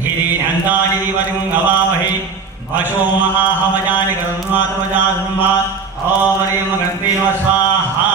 धीरेन्द्राणि विवतिं गवामहे वशो महाहवजानि कर्मात्मजास्मा ॐ ह्रीं गणपते नमः स्वाहा।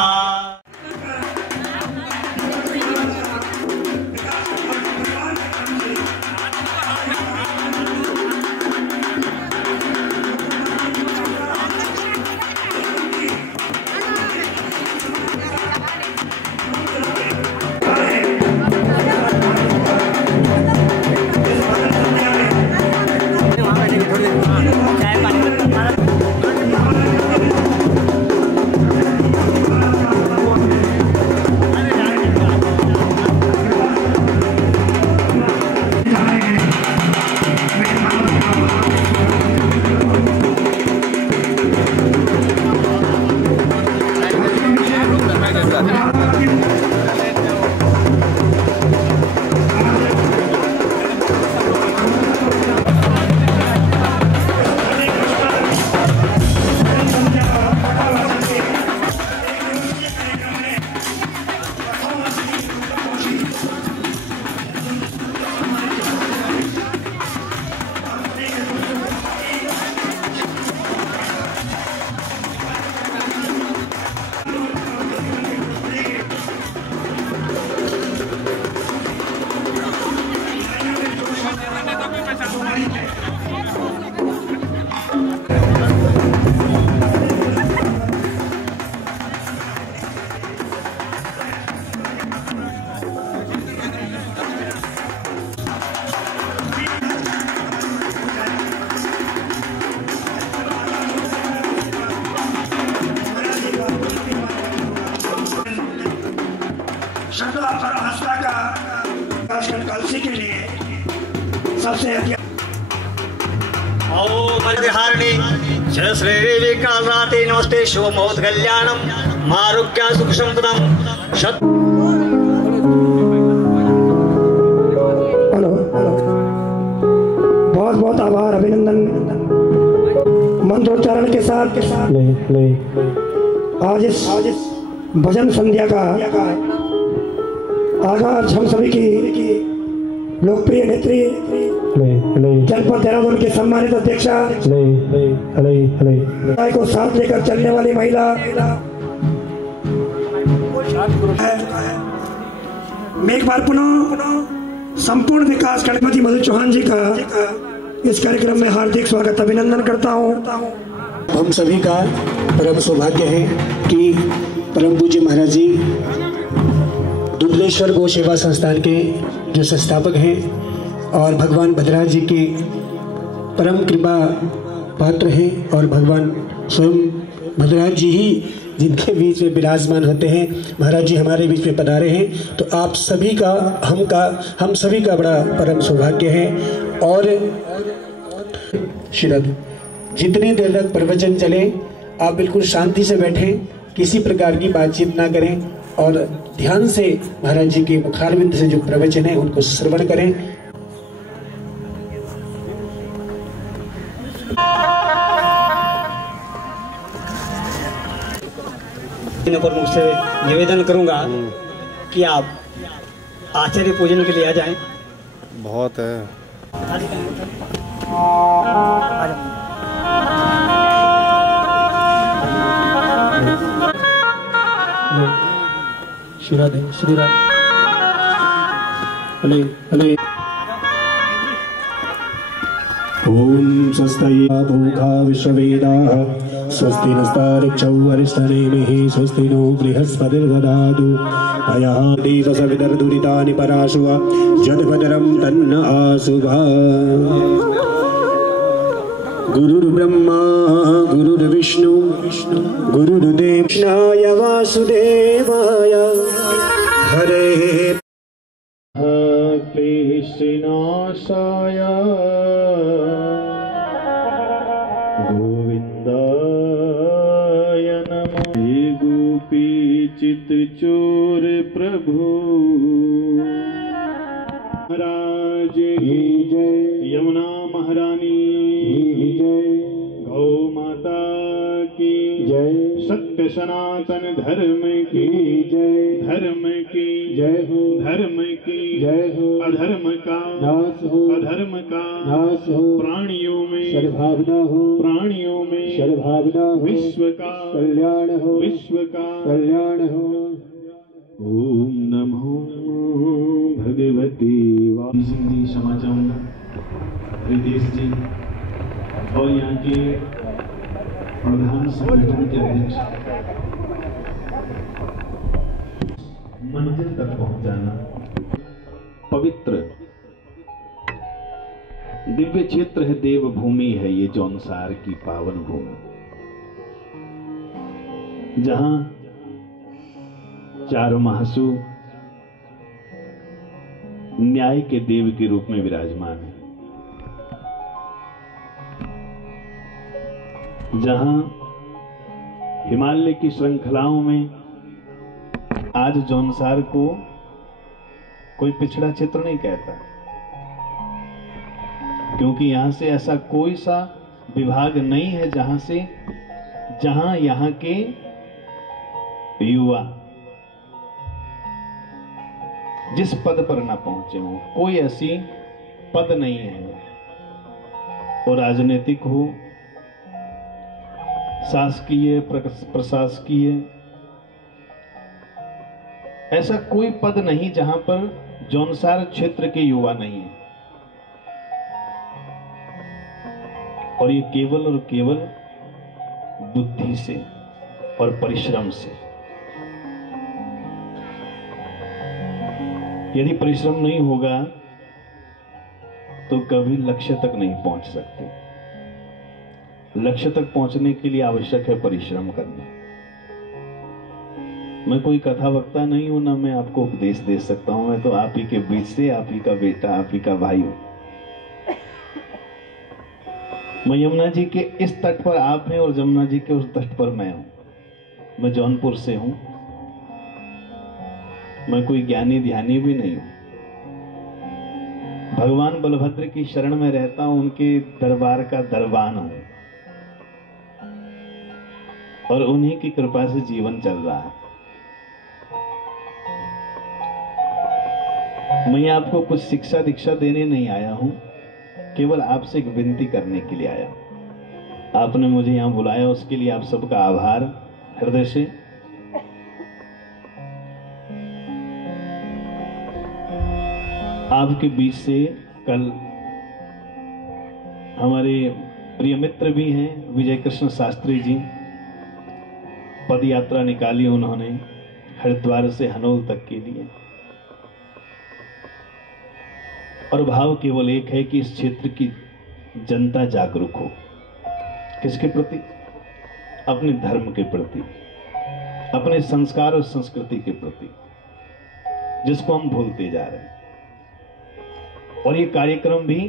कलसी के लिए सबसे श्री कालरात्रि नमस्ते शुभमोद कल्याणम मारुक्या सुख संपदम हेलो बहुत बहुत आभार अभिनंदन मंत्रोच्चारण के साथ आज इस भजन संध्या का आगाज हम सभी की लोकप्रिय नेत्री जनपद देहरादून के सम्मानित अध्यक्षा को साथ लेकर चलने वाली महिला मैं एक बार पुनः संपूर्ण विकास गणपति मधु चौहान जी का इस कार्यक्रम में हार्दिक स्वागत अभिनंदन करता हूँ। हम सभी का परम सौभाग्य है कि परम पूज्य महाराज जी दुबलेश्वर गौ सेवा संस्थान के जो संस्थापक हैं और भगवान भद्रराज जी के परम कृपा पात्र हैं और भगवान स्वयं भद्रराज जी ही जिनके बीच में विराजमान होते हैं, महाराज जी हमारे बीच में पधारे हैं, तो आप सभी का हम सभी का बड़ा परम सौभाग्य है। और श्रीरथ जितनी देर तक प्रवचन चले आप बिल्कुल शांति से बैठें, किसी प्रकार की बातचीत ना करें और ध्यान से महाराज जी के मुखारविंद से जो प्रवचन है उनको श्रवण करें। पर मुझसे निवेदन करूंगा कि आप आचार्य पूजन के लिए आ जाएं। बहुत है श्री राधे श्री राधे हले हले ओम स्वस्ति भूखा विश्ववेदाः स्वस्ति नस्तार्क्ष्यौ वरिष्ठनेमिः स्वस्ति नो बृहस्पतिर्ददातु अयः देव सवितर्दुरितानि पराशुव जडभद्रं तन्न आशुभः गुरुर्ब्रह्मा गुरुर्विष्णु गुरुर्देव कृष्णाय वासुदेवाय हरे कृष्णाशाय गोविंदाय नमः। गोपी चित चोर प्रभु महाराज की जय, यमुना महारानी की जय, गौ माता की जय, सत्य सनातन धर्म की जय, धर्म की जय हो, धर्म की जय हो। अधर्म का नाश हो, अधर्म का नाश हो, प्राणियों में सद्भावना हो, प्राणियों में सद्भावना हो, विश्व का कल्याण हो, विश्व का कल्याण हो। ओम नमो भगवते सिंह जी क्षमा चाहूंगा, रितेश जी और यहाँ के प्रधान संगठन के अध्यक्ष, मंजिल तक पहुंचाना। पवित्र दिव्य क्षेत्र है, देवभूमि है ये जौनसार की पावन भूमि, जहां चारों महासु न्याय के देव के रूप में विराजमान है, जहां हिमालय की श्रृंखलाओं में आज जौनसार को कोई पिछड़ा क्षेत्र नहीं कहता, क्योंकि यहां से ऐसा कोई सा विभाग नहीं है जहां यहां के युवा जिस पद पर ना पहुंचे हों। कोई ऐसी पद नहीं है, और राजनीतिक हो, शासकीय प्रशासकीय, ऐसा कोई पद नहीं जहां पर जौनसार क्षेत्र के युवा नहीं है। और ये केवल और केवल बुद्धि से और परिश्रम से। यदि परिश्रम नहीं होगा तो कभी लक्ष्य तक नहीं पहुंच सकते। लक्ष्य तक पहुंचने के लिए आवश्यक है परिश्रम करना। मैं कोई कथा वक्ता नहीं हूं, ना मैं आपको उपदेश दे सकता हूं। मैं तो आप ही के बीच से, आप ही का बेटा, आप ही का भाई हूं। मैं यमुना जी के इस तट पर आप हैं और जमुना जी के उस तट पर मैं हूं। मैं जौनपुर से हूं। मैं कोई ज्ञानी ध्यानी भी नहीं हूं। भगवान बलभद्र की शरण में रहता हूं, उनके दरबार का दरबान हूं, और उन्हीं की कृपा से जीवन चल रहा है। मैं आपको कुछ शिक्षा दीक्षा देने नहीं आया हूं, केवल आपसे एक विनती करने के लिए आया हूं। आपने मुझे यहां बुलाया, उसके लिए आप सबका आभार हृदय से। आपके बीच से कल हमारे प्रिय मित्र भी हैं, विजय कृष्ण शास्त्री जी, पद यात्रा निकाली उन्होंने हरिद्वार से हनोल तक के लिए। और भाव केवल एक है कि इस क्षेत्र की जनता जागरूक हो। किसके प्रति? अपने धर्म के प्रति, अपने संस्कार और संस्कृति के प्रति, जिसको हम भूलते जा रहे हैं। और ये कार्यक्रम भी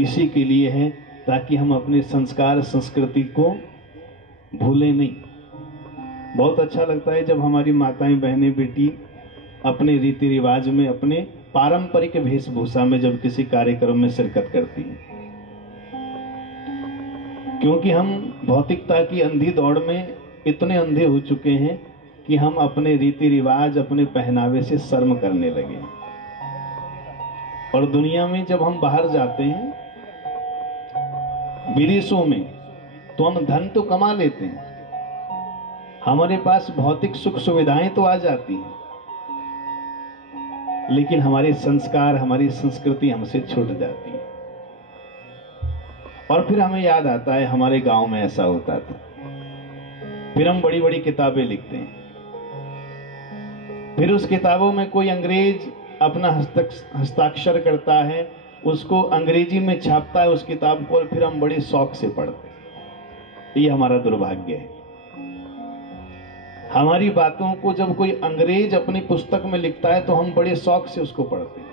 इसी के लिए है, ताकि हम अपने संस्कार संस्कृति को भूलें नहीं। बहुत अच्छा लगता है जब हमारी माताएं बहनें बेटी अपने रीति रिवाज में, अपने पारंपरिक वेशभूषा में जब किसी कार्यक्रम में शिरकत करती हैं, क्योंकि हम भौतिकता की अंधी दौड़ में इतने अंधे हो चुके हैं कि हम अपने रीति रिवाज, अपने पहनावे से शर्म करने लगे। और दुनिया में जब हम बाहर जाते हैं, विदेशों में, तो हम धन तो कमा लेते हैं, हमारे पास भौतिक सुख सुविधाएं तो आ जाती हैं, लेकिन हमारे संस्कार, हमारी संस्कृति हमसे छूट जाती है। और फिर हमें याद आता है हमारे गांव में ऐसा होता था। फिर हम बड़ी बड़ी किताबें लिखते हैं, फिर उस किताबों में कोई अंग्रेज अपना हस्ताक्षर करता है, उसको अंग्रेजी में छापता है उस किताब को, और फिर हम बड़े शौक से पढ़ते हैं। ये हमारा दुर्भाग्य है। हमारी बातों को जब कोई अंग्रेज अपनी पुस्तक में लिखता है तो हम बड़े शौक से उसको पढ़ते हैं।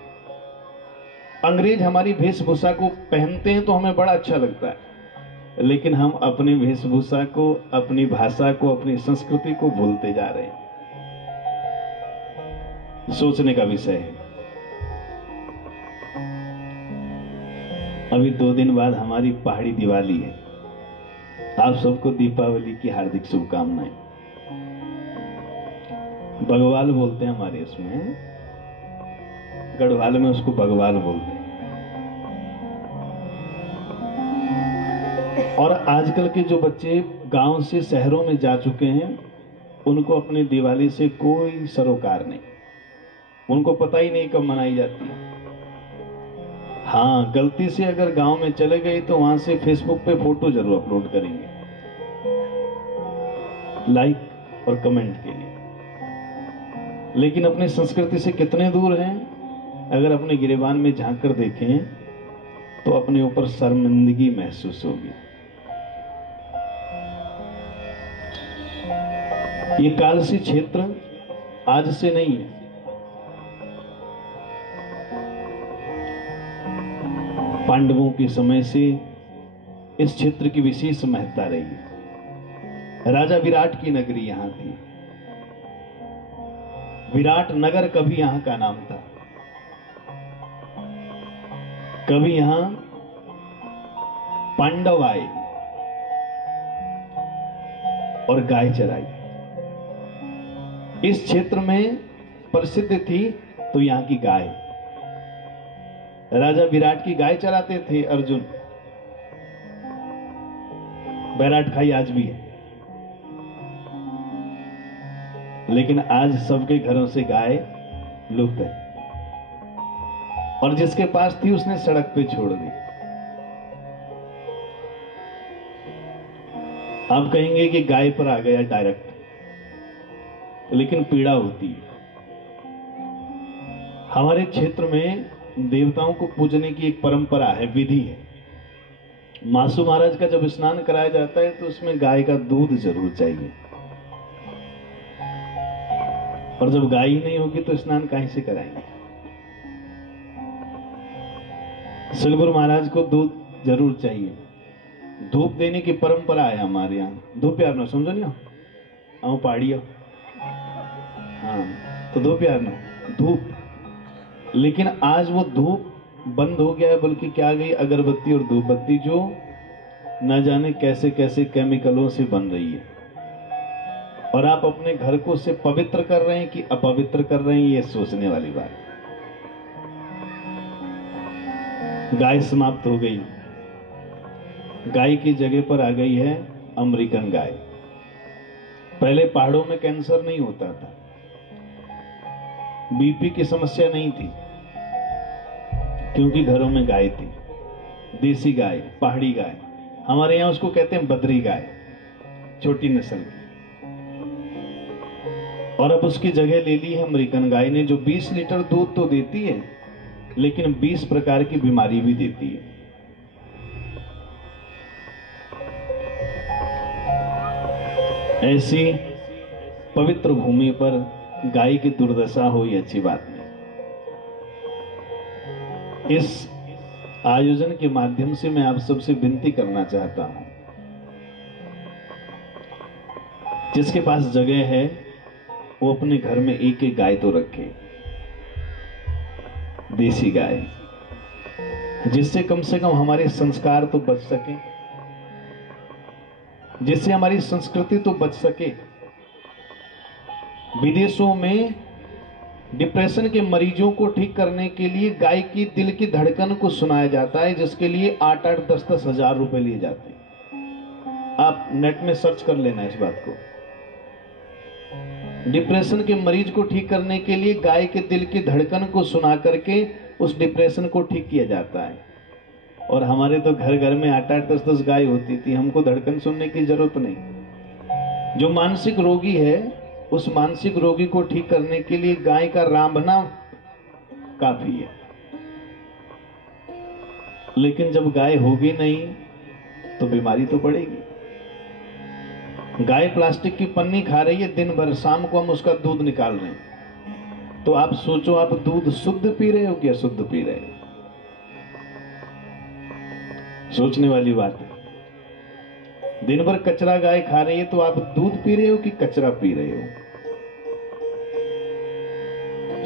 अंग्रेज हमारी वेशभूषा को पहनते हैं तो हमें बड़ा अच्छा लगता है, लेकिन हम अपनी वेशभूषा को, अपनी भाषा को, अपनी संस्कृति को भूलते जा रहे हैं। सोचने का विषय है। अभी 2 दिन बाद हमारी पहाड़ी दिवाली है। आप सबको दीपावली की हार्दिक शुभकामनाएं। बगवाल बोलते हैं हमारे इसमें, गढ़वाल में उसको बगवाल बोलते हैं। और आजकल के जो बच्चे गांव से शहरों में जा चुके हैं, उनको अपनी दिवाली से कोई सरोकार नहीं, उनको पता ही नहीं कब मनाई जाती है। हाँ, गलती से अगर गांव में चले गए तो वहां से फेसबुक पे फोटो जरूर अपलोड करेंगे, लाइक और कमेंट के लिए। लेकिन अपनी संस्कृति से कितने दूर हैं? अगर अपने गिरेबान में झांक कर देखें तो अपने ऊपर शर्मिंदगी महसूस होगी। ये कालसी क्षेत्र आज से नहीं है, पांडवों के समय से इस क्षेत्र की विशेष महत्ता रही है। राजा विराट की नगरी यहां थी। विराट नगर कभी यहां का नाम था। कभी यहां पांडव आए और गाय चराई। इस क्षेत्र में प्रसिद्ध थी तो यहां की गाय। राजा विराट की गाय चराते थे अर्जुन। बैराट खाई आज भी है, लेकिन आज सबके घरों से गाय लुप्त है, और जिसके पास थी उसने सड़क पे छोड़ दी। आप कहेंगे कि गाय पर आ गया डायरेक्ट, लेकिन पीड़ा होती है। हमारे क्षेत्र में देवताओं को पूजने की एक परंपरा है, विधि है। मासू महाराज का जब स्नान कराया जाता है तो उसमें गाय का दूध जरूर चाहिए, और जब गाय ही नहीं होगी तो स्नान कहीं से कराएंगे। सिलगुरु महाराज को दूध जरूर चाहिए। धूप देने की परंपरा है हमारे यहाँ। धूप प्यार ना समझो नहीं आओ पहाड़ियों, हाँ तो धूप प्यार ना धूप। लेकिन आज वो धूप बंद हो गया है, बल्कि क्या गई अगरबत्ती और धूप बत्ती, जो न जाने कैसे कैसे केमिकलों से बन रही है। और आप अपने घर को से पवित्र कर रहे हैं कि अपवित्र कर रहे हैं, ये सोचने वाली बात। गाय समाप्त हो गई, गाय की जगह पर आ गई है अमेरिकन गाय। पहले पहाड़ों में कैंसर नहीं होता था, बीपी की समस्या नहीं थी, क्योंकि घरों में गाय थी। देसी गाय, पहाड़ी गाय, हमारे यहां उसको कहते हैं बद्री गाय, छोटी नस्ल की। और अब उसकी जगह ले ली है अमेरिकन गाय ने, जो 20 लीटर दूध तो देती है, लेकिन 20 प्रकार की बीमारी भी देती है। ऐसी पवित्र भूमि पर गाय की दुर्दशा हो, ये अच्छी बात नहीं। इस आयोजन के माध्यम से मैं आप सबसे विनती करना चाहता हूं, जिसके पास जगह है वो अपने घर में एक एक गाय तो रखे, देसी गाय, जिससे कम से कम हमारे संस्कार तो बच सके, जिससे हमारी संस्कृति तो बच सके। विदेशों में डिप्रेशन के मरीजों को ठीक करने के लिए गाय की दिल की धड़कन को सुनाया जाता है, जिसके लिए 8-8, 10-10 हजार रुपए लिए जाते हैं। आप नेट में सर्च कर लेना इस बात को। डिप्रेशन के मरीज को ठीक करने के लिए गाय के दिल की धड़कन को सुना करके उस डिप्रेशन को ठीक किया जाता है। और हमारे तो घर घर में 8-8, 10-10 गाय होती थी, हमको धड़कन सुनने की जरूरत नहीं। जो मानसिक रोगी है, उस मानसिक रोगी को ठीक करने के लिए गाय का रांभना काफी है। लेकिन जब गाय होगी नहीं तो बीमारी तो बढ़ेगी। गाय प्लास्टिक की पन्नी खा रही है दिन भर, शाम को हम उसका दूध निकाल रहे हैं, तो आप सोचो आप दूध शुद्ध पी रहे हो कि अशुद्ध पी रहे हो? सोचने वाली बात है। दिन भर कचरा गाय खा रही है, तो आप दूध पी रहे हो कि कचरा पी रहे हो?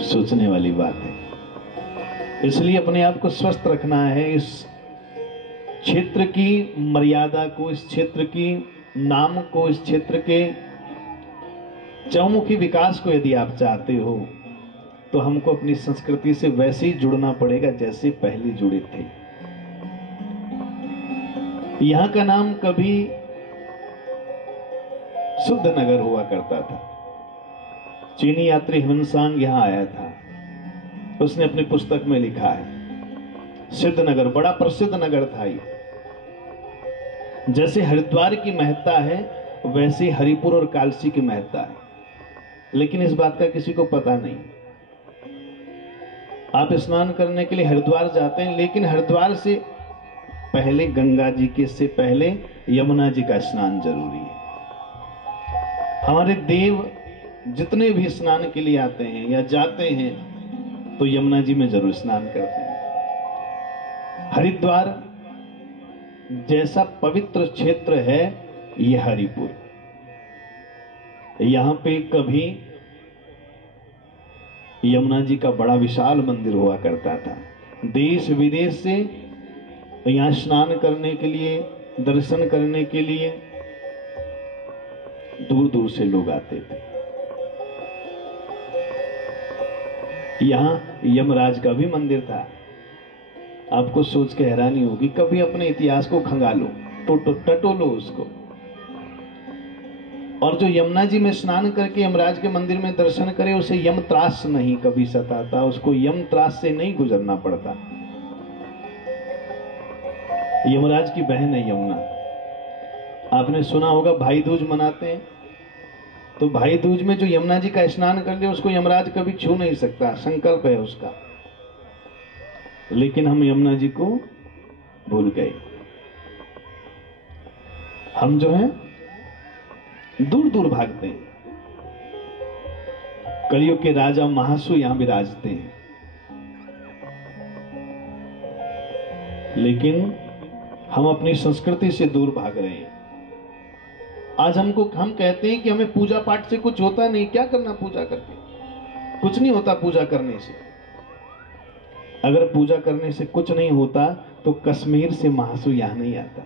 सोचने वाली बात है। इसलिए अपने आप को स्वस्थ रखना है। इस क्षेत्र की मर्यादा को, इस क्षेत्र की नाम को, इस क्षेत्र के चौमुखी विकास को यदि आप चाहते हो तो हमको अपनी संस्कृति से वैसे ही जुड़ना पड़ेगा जैसे पहले जुड़े थे। यहां का नाम कभी शुद्ध नगर हुआ करता था। चीनी यात्री ह्वेनसांग यहां आया था, उसने अपनी पुस्तक में लिखा है सिद्ध नगर, बड़ा प्रसिद्ध नगर था ये। जैसे हरिद्वार की महत्ता है वैसे हरिपुर और कालसी की महत्ता है, लेकिन इस बात का किसी को पता नहीं। आप स्नान करने के लिए हरिद्वार जाते हैं, लेकिन हरिद्वार से पहले गंगा जी के से पहले यमुना जी का स्नान जरूरी है। हमारे देव जितने भी स्नान के लिए आते हैं या जाते हैं तो यमुना जी में जरूर स्नान करते हैं। हरिद्वार जैसा पवित्र क्षेत्र है यह हरिपुर, यहां पे कभी यमुना जी का बड़ा विशाल मंदिर हुआ करता था। देश विदेश से यहां स्नान करने के लिए, दर्शन करने के लिए दूर दूर से लोग आते थे। यहां यमराज का भी मंदिर था। आपको सोच के हैरानी होगी, कभी अपने इतिहास को खंगालो, टटोलो उसको। और जो यमुना जी में स्नान करके यमराज के मंदिर में दर्शन करे उसे यम त्रास नहीं कभी सताता, उसको यम त्रास से नहीं गुजरना पड़ता। यमराज की बहन है यमुना। आपने सुना होगा भाई दूज मनाते हैं, तो भाई दूज में जो यमुना जी का स्नान कर ले उसको यमराज कभी छू नहीं सकता, संकल्प है उसका। लेकिन हम यमुना जी को भूल गए। हम जो है दूर दूर भागते हैं। कलयुग के राजा महासु यहां विराजते हैं, लेकिन हम अपनी संस्कृति से दूर भाग रहे हैं। आज हम कहते हैं कि हमें पूजा पाठ से कुछ होता नहीं। क्या करना पूजा करके? कुछ नहीं होता पूजा करने से। अगर पूजा करने से कुछ नहीं होता तो कश्मीर से महासु यहां नहीं आता।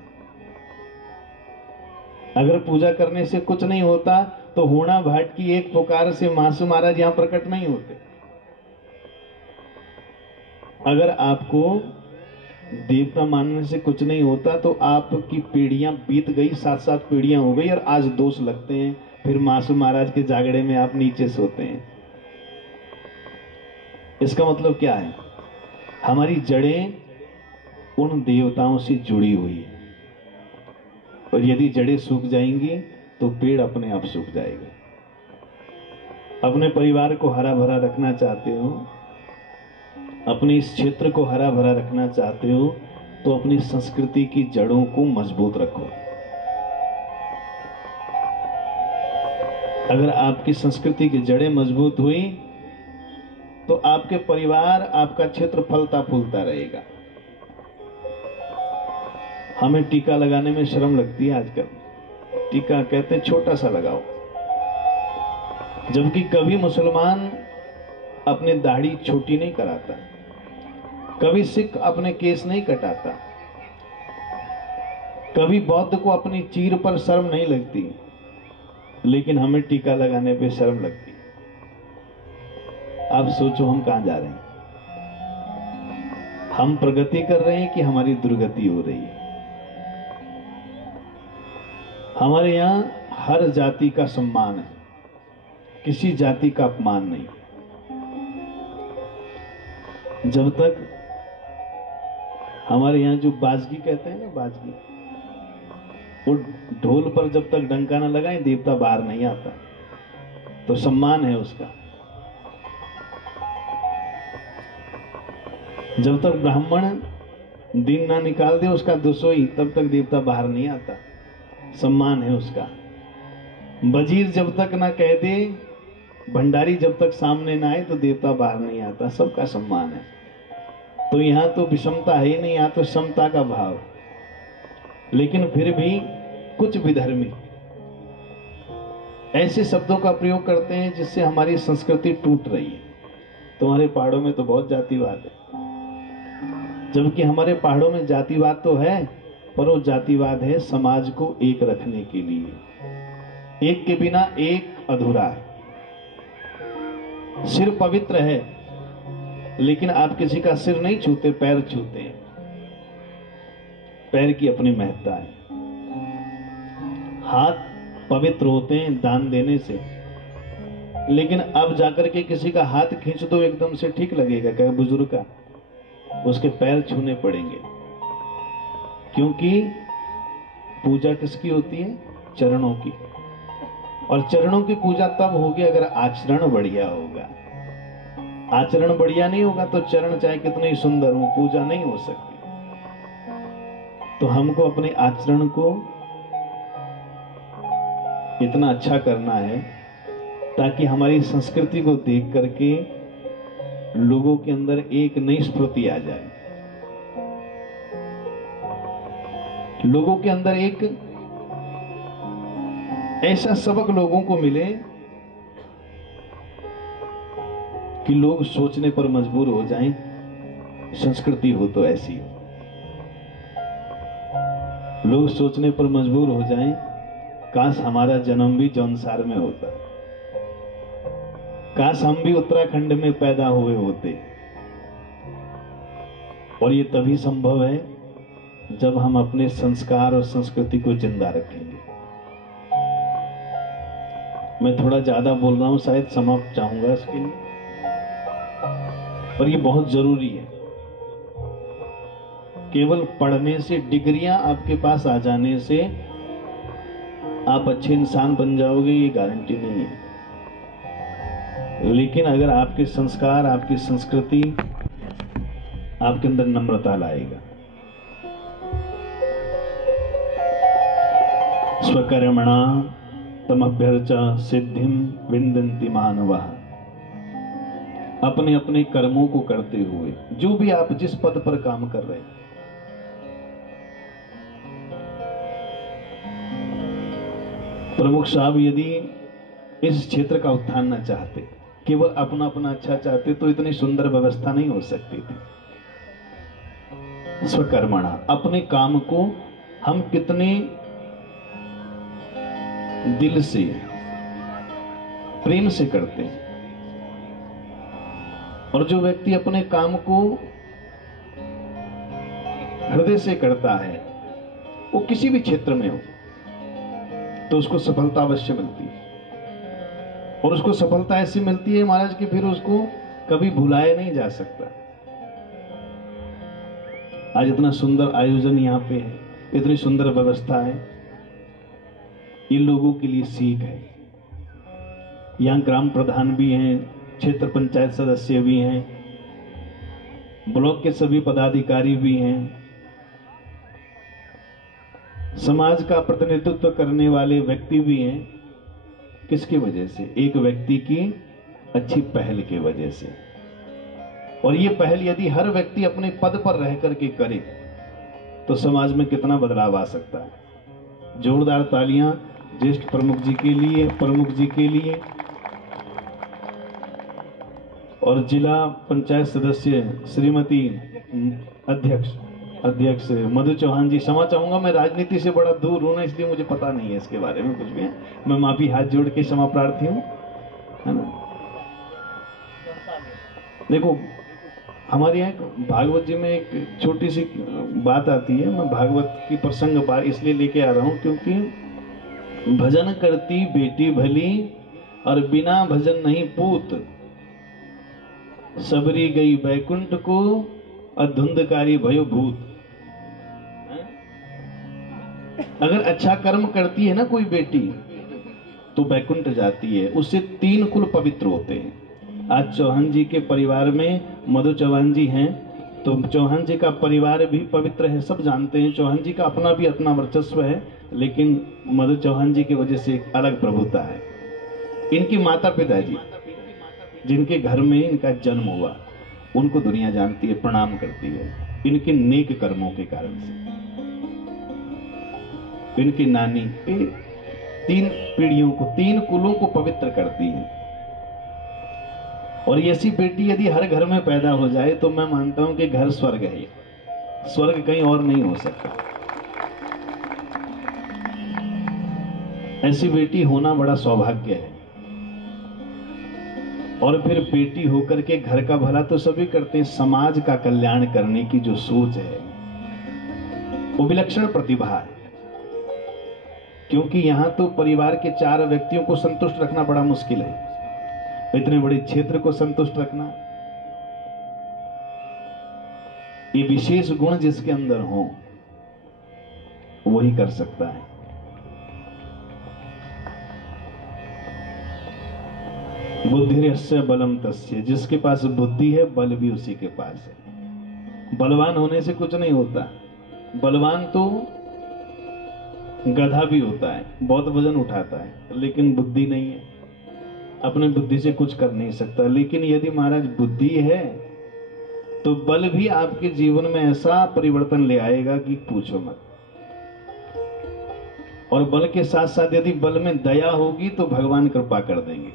अगर पूजा करने से कुछ नहीं होता तो होना भाट की एक पुकार से महासु महाराज यहां प्रकट नहीं होते। अगर आपको देवता मानने से कुछ नहीं होता तो आपकी पीढ़ियां बीत गई, 7-7 पीढ़ियां हो गई और आज दोष लगते हैं, फिर महासु महाराज के जागड़े में आप नीचे सोते हैं। इसका मतलब क्या है? हमारी जड़ें उन देवताओं से जुड़ी हुई है, और यदि जड़ें सूख जाएंगी तो पेड़ अपने आप सूख जाएगा। अपने परिवार को हरा भरा रखना चाहते हो, अपने इस क्षेत्र को हरा भरा रखना चाहते हो, तो अपनी संस्कृति की जड़ों को मजबूत रखो। अगर आपकी संस्कृति की जड़ें मजबूत हुई तो आपके परिवार, आपका क्षेत्र फलता फूलता रहेगा। हमें टीका लगाने में शर्म लगती है आजकल। टीका कहते हैं छोटा सा लगाओ, जबकि कभी मुसलमान अपनी दाढ़ी छोटी नहीं कराता, कभी सिख अपने केस नहीं कटाता, कभी बौद्ध को अपनी चीर पर शर्म नहीं लगती, लेकिन हमें टीका लगाने पे शर्म लगती। आप सोचो हम कहां जा रहे हैं? हम प्रगति कर रहे हैं कि हमारी दुर्गति हो रही है? हमारे यहां हर जाति का सम्मान है, किसी जाति का अपमान नहीं। जब तक हमारे यहां जो बाजगी कहते हैं ना, बाजगी, वो ढोल पर जब तक डंका ना लगाए देवता बाहर नहीं आता, तो सम्मान है उसका। जब तक ब्राह्मण दिन ना निकाल दे उसका दुसोई, तब तक देवता बाहर नहीं आता, सम्मान है उसका। वजीर जब तक ना कह दे, भंडारी जब तक सामने ना आए, तो देवता बाहर नहीं आता, सबका सम्मान है। तो यहां तो विषमता है ही नहीं, यहां तो समता का भाव। लेकिन फिर भी कुछ विधर्मी ऐसे शब्दों का प्रयोग करते हैं जिससे हमारी संस्कृति टूट रही है। तुम्हारे पहाड़ों में तो बहुत जातिवाद है, जबकि हमारे पहाड़ों में जातिवाद तो है, पर वो जातिवाद है समाज को एक रखने के लिए। एक के बिना एक अधूरा है। सिर पवित्र है, लेकिन आप किसी का सिर नहीं छूते, पैर छूते हैं। पैर की अपनी महत्ता है। हाथ पवित्र होते हैं दान देने से, लेकिन अब जाकर के किसी का हाथ खींच दो एकदम से ठीक लगेगा क्या? बुजुर्ग का उसके पैर छूने पड़ेंगे, क्योंकि पूजा किसकी होती है? चरणों की। और चरणों की पूजा तब होगी अगर आचरण बढ़िया होगा। आचरण बढ़िया नहीं होगा तो चरण चाहे कितने ही सुंदर हो, पूजा नहीं हो सकती। तो हमको अपने आचरण को इतना अच्छा करना है ताकि हमारी संस्कृति को देख करके लोगों के अंदर एक नई स्फूर्ति आ जाए, लोगों के अंदर एक ऐसा सबक लोगों को मिले कि लोग सोचने पर मजबूर हो जाएं, संस्कृति हो तो ऐसी हो। लोग सोचने पर मजबूर हो जाएं, काश हमारा जन्म भी जौनसार में होता, काश हम भी उत्तराखंड में पैदा हुए होते। और ये तभी संभव है जब हम अपने संस्कार और संस्कृति को जिंदा रखेंगे। मैं थोड़ा ज्यादा बोल रहा हूं, शायद समाप्त चाहूंगा इसके लिए, पर ये बहुत जरूरी है। केवल पढ़ने से, डिग्रियां आपके पास आ जाने से आप अच्छे इंसान बन जाओगे, ये गारंटी नहीं है। लेकिन अगर आपके संस्कार, आपकी संस्कृति आपके अंदर नम्रता लाएगा, स्वकर्मणा तमभ्यर्च सिद्धिम विन्दन्ति मानवः। अपने अपने कर्मों को करते हुए, जो भी आप जिस पद पर काम कर रहे हैं, प्रमुख साहब यदि इस क्षेत्र का उत्थान न चाहते, केवल अपना अपना अच्छा चाहते, तो इतनी सुंदर व्यवस्था नहीं हो सकती थी। स्वकर्मणा, अपने काम को हम कितने दिल से, प्रेम से करते हैं। और जो व्यक्ति अपने काम को हृदय से करता है, वो किसी भी क्षेत्र में हो, तो उसको सफलता अवश्य मिलती है। और उसको सफलता ऐसी मिलती है महाराज कि फिर उसको कभी भुलाया नहीं जा सकता। आज इतना सुंदर आयोजन यहाँ पे है, इतनी सुंदर व्यवस्था है, ये लोगों के लिए सीख है। यहाँ ग्राम प्रधान भी हैं, क्षेत्र पंचायत सदस्य भी हैं, ब्लॉक के सभी पदाधिकारी भी हैं, समाज का प्रतिनिधित्व करने वाले व्यक्ति भी हैं। किसकी वजह से? एक व्यक्ति की अच्छी पहल की वजह से। और ये पहल यदि हर व्यक्ति अपने पद पर रह करके करे तो समाज में कितना बदलाव आ सकता है। जोरदार तालियां ज्येष्ठ प्रमुख जी के लिए, और जिला पंचायत सदस्य श्रीमती अध्यक्ष मधु चौहान जी। क्षमा चाहूंगा, मैं राजनीति से बड़ा दूर हूं ना, इसलिए मुझे पता नहीं है इसके बारे में कुछ भी है। मैं माफी हाथ जोड़ के क्षमा प्रार्थी हूं, है ना। देखो, हमारे यहाँ भागवत जी में एक छोटी सी बात आती है। मैं भागवत की प्रसंग बार इसलिए लेके आ रहा हूं क्योंकि भजन करती बेटी भली और बिना भजन नहीं पूत, सबरी गई बैकुंठ को अधुंधकारी भयो भूत। अगर अच्छा कर्म करती है ना कोई बेटी तो बैकुंठ जाती है, उससे 3 कुल पवित्र होते हैं। आज चौहान जी के परिवार में मधु चौहान जी हैं, तो चौहान जी का परिवार भी पवित्र है, सब जानते हैं। चौहान जी का अपना भी अपना वर्चस्व है, लेकिन मधु चौहान जी की वजह से एक अलग प्रभुता है। इनकी माता पिता जी जिनके घर में इनका जन्म हुआ, उनको दुनिया जानती है, प्रणाम करती है, इनके नेक कर्मों के कारण से। इनकी नानी 3 पीढ़ियों को, 3 कुलों को पवित्र करती है। और ऐसी बेटी यदि हर घर में पैदा हो जाए तो मैं मानता हूं कि घर स्वर्ग है, स्वर्ग कहीं और नहीं हो सकता। ऐसी बेटी होना बड़ा सौभाग्य है। और फिर बेटी होकर के घर का भला तो सभी करते हैं, समाज का कल्याण करने की जो सोच है वो विलक्षण प्रतिभा है। क्योंकि यहां तो परिवार के 4 व्यक्तियों को संतुष्ट रखना बड़ा मुश्किल है, इतने बड़े क्षेत्र को संतुष्ट रखना। ये विशेष गुण जिसके अंदर हो वही कर सकता है। बुद्धिरस्य बलम तस्य, जिसके पास बुद्धि है बल भी उसी के पास है। बलवान होने से कुछ नहीं होता, बलवान तो गधा भी होता है, बहुत वजन उठाता है, लेकिन बुद्धि नहीं है, अपने बुद्धि से कुछ कर नहीं सकता। लेकिन यदि महाराज बुद्धि है तो बल भी आपके जीवन में ऐसा परिवर्तन ले आएगा कि पूछो मत। और बल के साथ साथ यदि बल में दया होगी तो भगवान कृपा कर देंगे।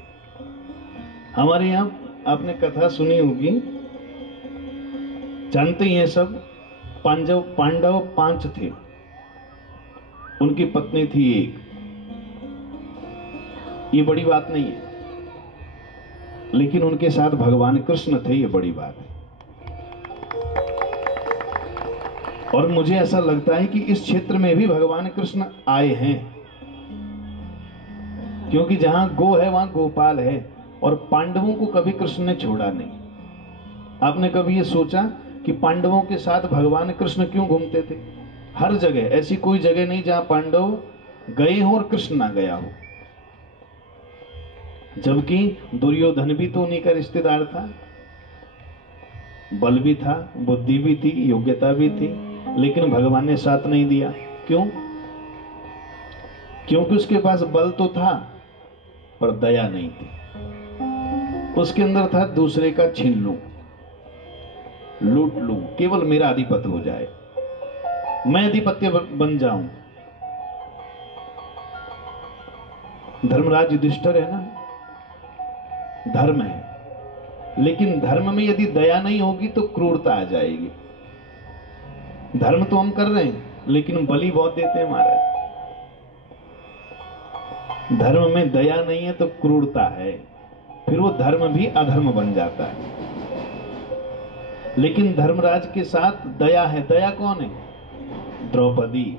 हमारे यहां आपने कथा सुनी होगी, जानते ही हैं सब, पांडव 5 थे, उनकी पत्नी थी 1। ये बड़ी बात नहीं है, लेकिन उनके साथ भगवान कृष्ण थे, ये बड़ी बात है। और मुझे ऐसा लगता है कि इस क्षेत्र में भी भगवान कृष्ण आए हैं, क्योंकि जहां गो है वहां गोपाल है। और पांडवों को कभी कृष्ण ने छोड़ा नहीं। आपने कभी ये सोचा कि पांडवों के साथ भगवान कृष्ण क्यों घूमते थे? हर जगह, ऐसी कोई जगह नहीं जहां पांडव गए हो और कृष्ण ना गया हो। जबकि दुर्योधन भी तो उन्हीं का रिश्तेदार था, बल भी था, बुद्धि भी थी, योग्यता भी थी, लेकिन भगवान ने साथ नहीं दिया। क्यों? क्योंकि उसके पास बल तो था पर दया नहीं थी। उसके अंदर था दूसरे का छीन लूं, लूट लूं, केवल मेरा अधिपत्य हो जाए, मैं अधिपत्य बन जाऊं। धर्मराज युधिष्ठिर है ना, धर्म है, लेकिन धर्म में यदि दया नहीं होगी तो क्रूरता आ जाएगी। धर्म तो हम कर रहे हैं, लेकिन बलि बहुत देते हैं महाराज। धर्म में दया नहीं है तो क्रूरता है, फिर वो धर्म भी अधर्म बन जाता है। लेकिन धर्मराज के साथ दया है। दया कौन है? द्रौपदी।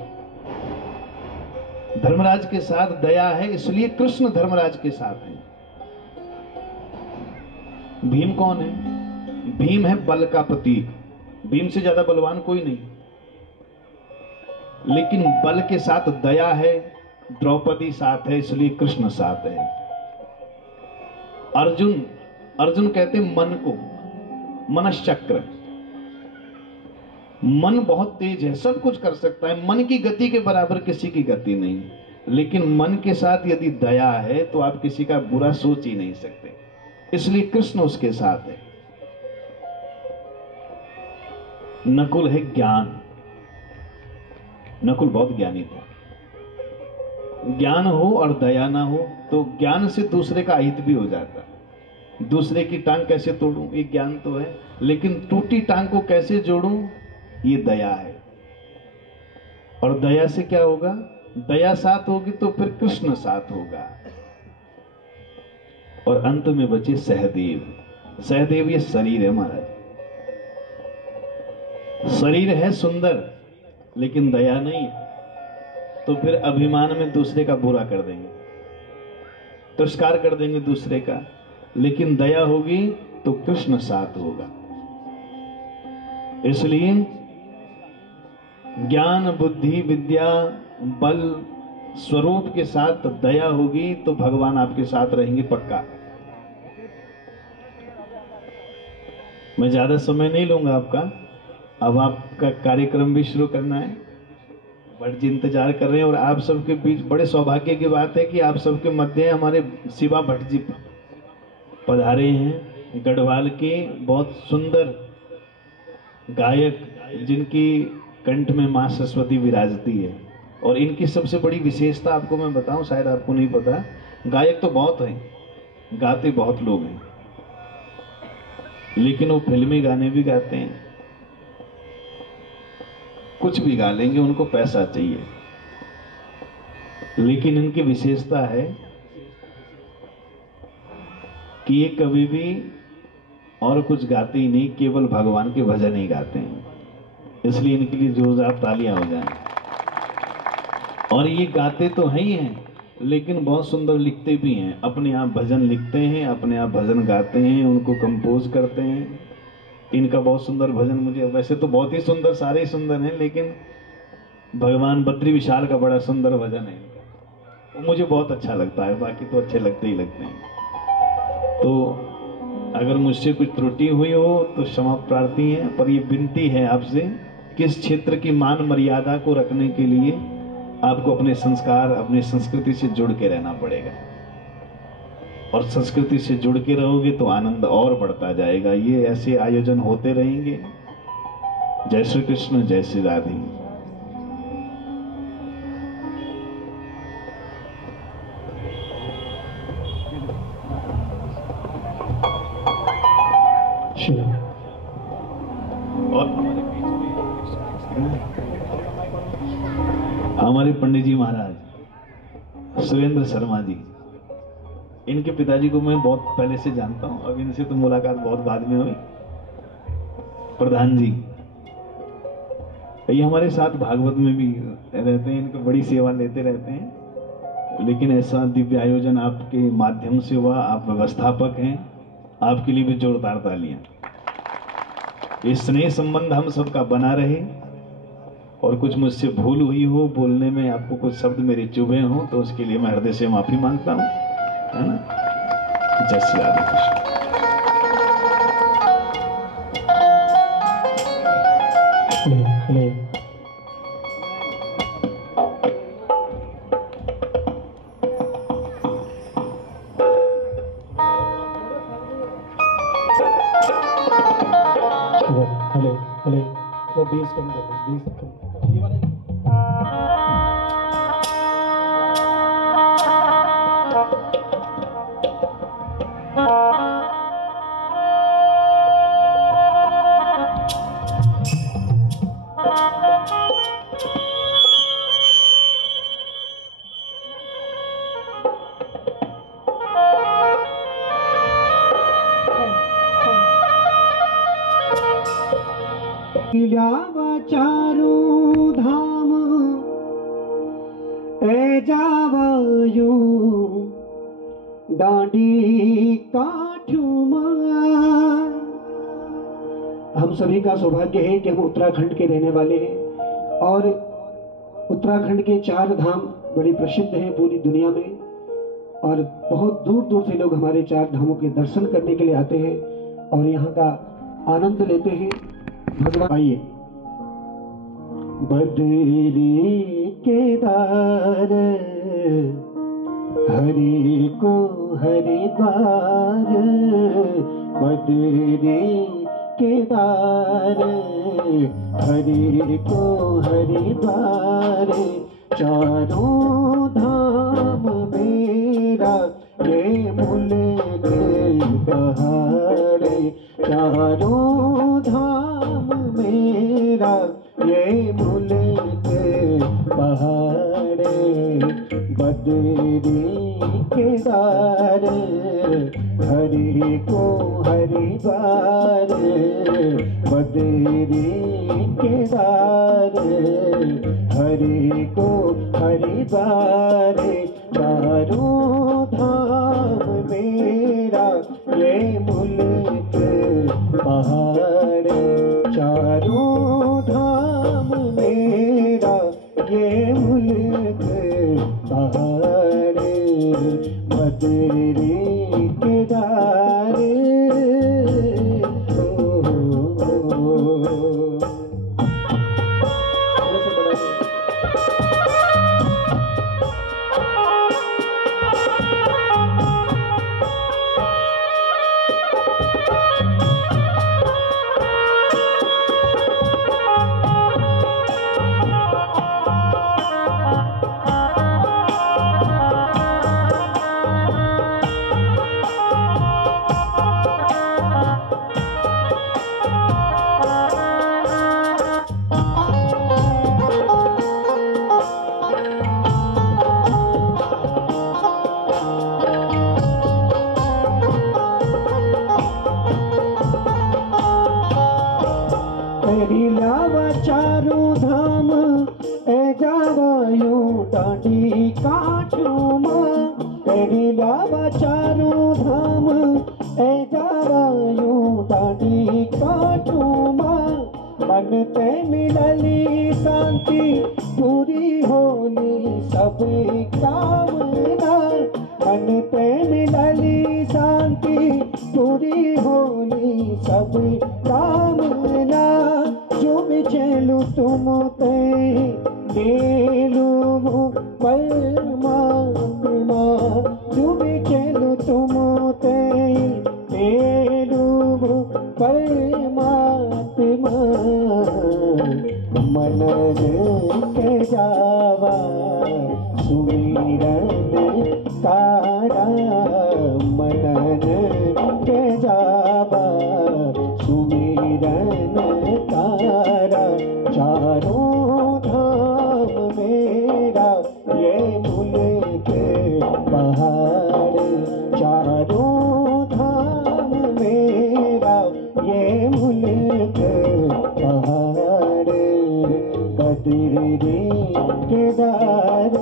धर्मराज के साथ दया है, इसलिए कृष्ण धर्मराज के साथ है। भीम कौन है? भीम है बल का प्रतीक। भीम से ज्यादा बलवान कोई नहीं, लेकिन बल के साथ दया है। द्रौपदी साथ है, इसलिए कृष्ण साथ है। अर्जुन कहते मन को, मनश्चक्र। मन बहुत तेज है, सब कुछ कर सकता है, मन की गति के बराबर किसी की गति नहीं, लेकिन मन के साथ यदि दया है तो आप किसी का बुरा सोच ही नहीं सकते, इसलिए कृष्ण उसके साथ है। नकुल है ज्ञान। नकुल बहुत ज्ञानी था। ज्ञान हो और दया ना हो तो ज्ञान से दूसरे का अहित भी हो जाता। दूसरे की टांग कैसे तोड़ूं, ये ज्ञान तो है, लेकिन टूटी टांग को कैसे जोड़ूं, ये दया है। और दया से क्या होगा? दया साथ होगी तो फिर कृष्ण साथ होगा। और अंत में बचे सहदेव। सहदेव ये शरीर है महाराज, शरीर है सुंदर, लेकिन दया नहीं है, तो फिर अभिमान में दूसरे का बुरा कर देंगे, तिरस्कार कर देंगे दूसरे का। लेकिन दया होगी तो कृष्ण साथ होगा। इसलिए ज्ञान, बुद्धि, विद्या, बल स्वरूप के साथ दया होगी तो भगवान आपके साथ रहेंगे पक्का। मैं ज्यादा समय नहीं लूंगा आपका, अब आपका कार्यक्रम भी शुरू करना है। भट्ट जी इंतजार कर रहे हैं, और आप सबके बीच बड़े सौभाग्य की बात है कि आप सबके मध्य हमारे शिवा भट्ट जी पधारे हैं, गढ़वाल के बहुत सुंदर गायक, जिनकी कंठ में मां सरस्वती विराजती है। और इनकी सबसे बड़ी विशेषता आपको मैं बताऊं, शायद आपको नहीं पता, गायक तो बहुत हैं, गाते बहुत लोग हैं, लेकिन वो फिल्मी गाने भी गाते हैं, कुछ भी गा लेंगे, उनको पैसा चाहिए। लेकिन इनकी विशेषता है कि ये कभी भी और कुछ गाते ही नहीं, केवल भगवान के भजन ही गाते हैं। इसलिए इनके लिए जोरदार तालियां हो जाएं। और ये गाते तो हैं ही हैं, लेकिन बहुत सुंदर लिखते भी हैं। अपने आप भजन लिखते हैं, अपने आप भजन गाते हैं, उनको कंपोज करते हैं। इनका बहुत सुंदर भजन, मुझे वैसे तो बहुत ही सुंदर, सारे ही सुंदर हैं, लेकिन भगवान बद्री विशाल का बड़ा सुंदर भजन है इनका, वो मुझे बहुत अच्छा लगता है। बाकी तो अच्छे लगते ही लगते हैं। तो अगर मुझसे कुछ त्रुटि हुई हो तो क्षमा प्रार्थी है, पर ये विनती है आपसे कि इस क्षेत्र की मान मर्यादा को रखने के लिए आपको अपने संस्कार, अपनी संस्कृति से जुड़ के रहना पड़ेगा। और संस्कृति से जुड़ के रहोगे तो आनंद और बढ़ता जाएगा। ये ऐसे आयोजन होते रहेंगे। जय श्री कृष्ण, जय श्री राधे। और हमारे पंडित जी महाराज सुरेंद्र शर्मा जी, इनके पिताजी को मैं बहुत पहले से जानता हूं, अब इनसे तो मुलाकात बहुत बाद में हुई। प्रधान जी ये हमारे साथ भागवत में भी रहते हैं, इनको बड़ी सेवा लेते रहते हैं। लेकिन ऐसा दिव्य आयोजन आपके माध्यम से हुआ, आप व्यवस्थापक हैं, आपके लिए भी जोरदार तालियां। ये स्नेह संबंध हम सबका बना रहे। और कुछ मुझसे भूल हुई हो बोलने में, आपको कुछ शब्द मेरे चुभे हों, तो उसके लिए मैं हृदय से माफी मांगता हूं, है ना। जय श्री राधे कृष्ण। चारों धाम ए जावायू डांडी काठुमा। हम सभी का सौभाग्य है कि हम उत्तराखंड के रहने वाले हैं और उत्तराखंड के 4 धाम बड़े प्रसिद्ध हैं पूरी दुनिया में और बहुत दूर दूर से लोग हमारे 4 धामों के दर्शन करने के लिए आते हैं और यहाँ का आनंद लेते हैं। भगवान आइए। बद्री केदार हरि को हरिद्वार, बद्री केदार हरि को हरिद्वार, चारों धाम मेरा ये मूल के पहाड़े, चारों धाम मेरा ये मूल के पहाड़े, बद्री केदार हरि को हरिद्वार, बद्री केदार हरि को हरिद्वार, चारों धाम मेरा ये मुल्क पहाड़े, चारों धाम मेरा ये मुल्क पहाड़े, बद्री केदार लावा चारों धाम ए जावायूं डांडी काठूं मां करी लावा चारों धाम ए जावायूं डांडी काठूं मां मन ते मिलली शांति पूरी होली सब कामना मन ते मिलली शांति पूरी होली सब कामना जो बिचेलू तुम ते देलू परमात्मा जो बिचेलू तुम ते देलू परमात्मा मन के जावा सुमिरन कारा मन के जावा सुमिरन कारा चारों धाम मेरा ये मुल्क पहाड़ चारों धाम मेरा ये मुल्क पहाड़ कदरी केदार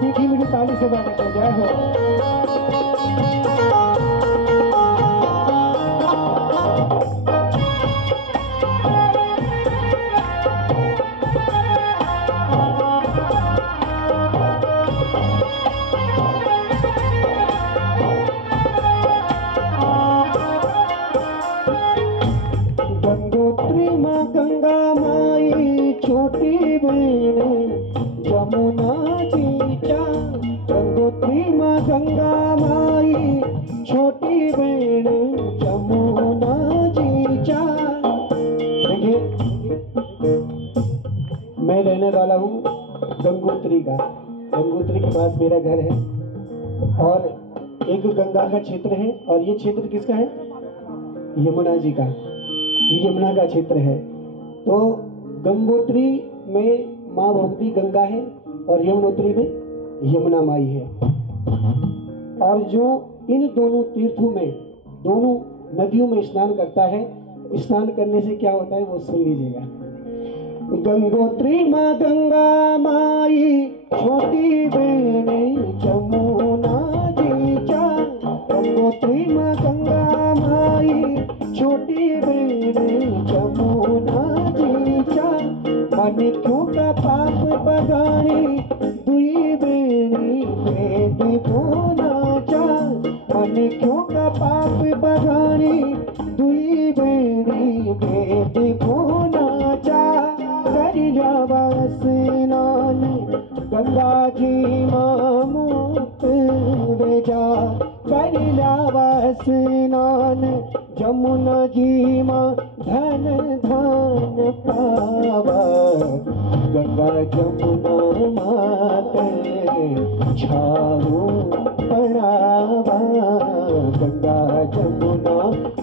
तीखी मीठी ताली से बात कर जय हो। गंगोत्री माँ गंगा माई छोटी बहन जमुना जीचा गंगोत्री माँ गंगा माई छोटी बहन जमुना जीचा। देखिए मैं रहने वाला हूँ गंगोत्री का, गंगोत्री के पास मेरा घर है और एक गंगा का क्षेत्र है और ये क्षेत्र किसका है? यमुना जी का, ये यमुना का क्षेत्र है। तो गंगोत्री में माँ भगवती गंगा है और यमुनोत्री में यमुना माई है। और जो इन दोनों तीर्थों में दोनों नदियों में स्नान करता है, स्नान करने से क्या होता है वो सुन लीजिएगा। गंगोत्री माँ गंगा माई छोटी बहन जमुना जीचा गंगोत्री माँ गंगा माई छोटी बहन जमुना जीचा मन क्यों का पाप बगानी दुई बेड़ी वेद बोना चा मन क्यों का पाप बगानी दुई बेड़ी वेद बोना चा करी जावा स्नान गंगा जी मां मुक्त वेजा करी जावा स्नान जमुना जी मां धन धन पावा गंगा जमुना माते छाऊ पड़ावा गंगा जमुना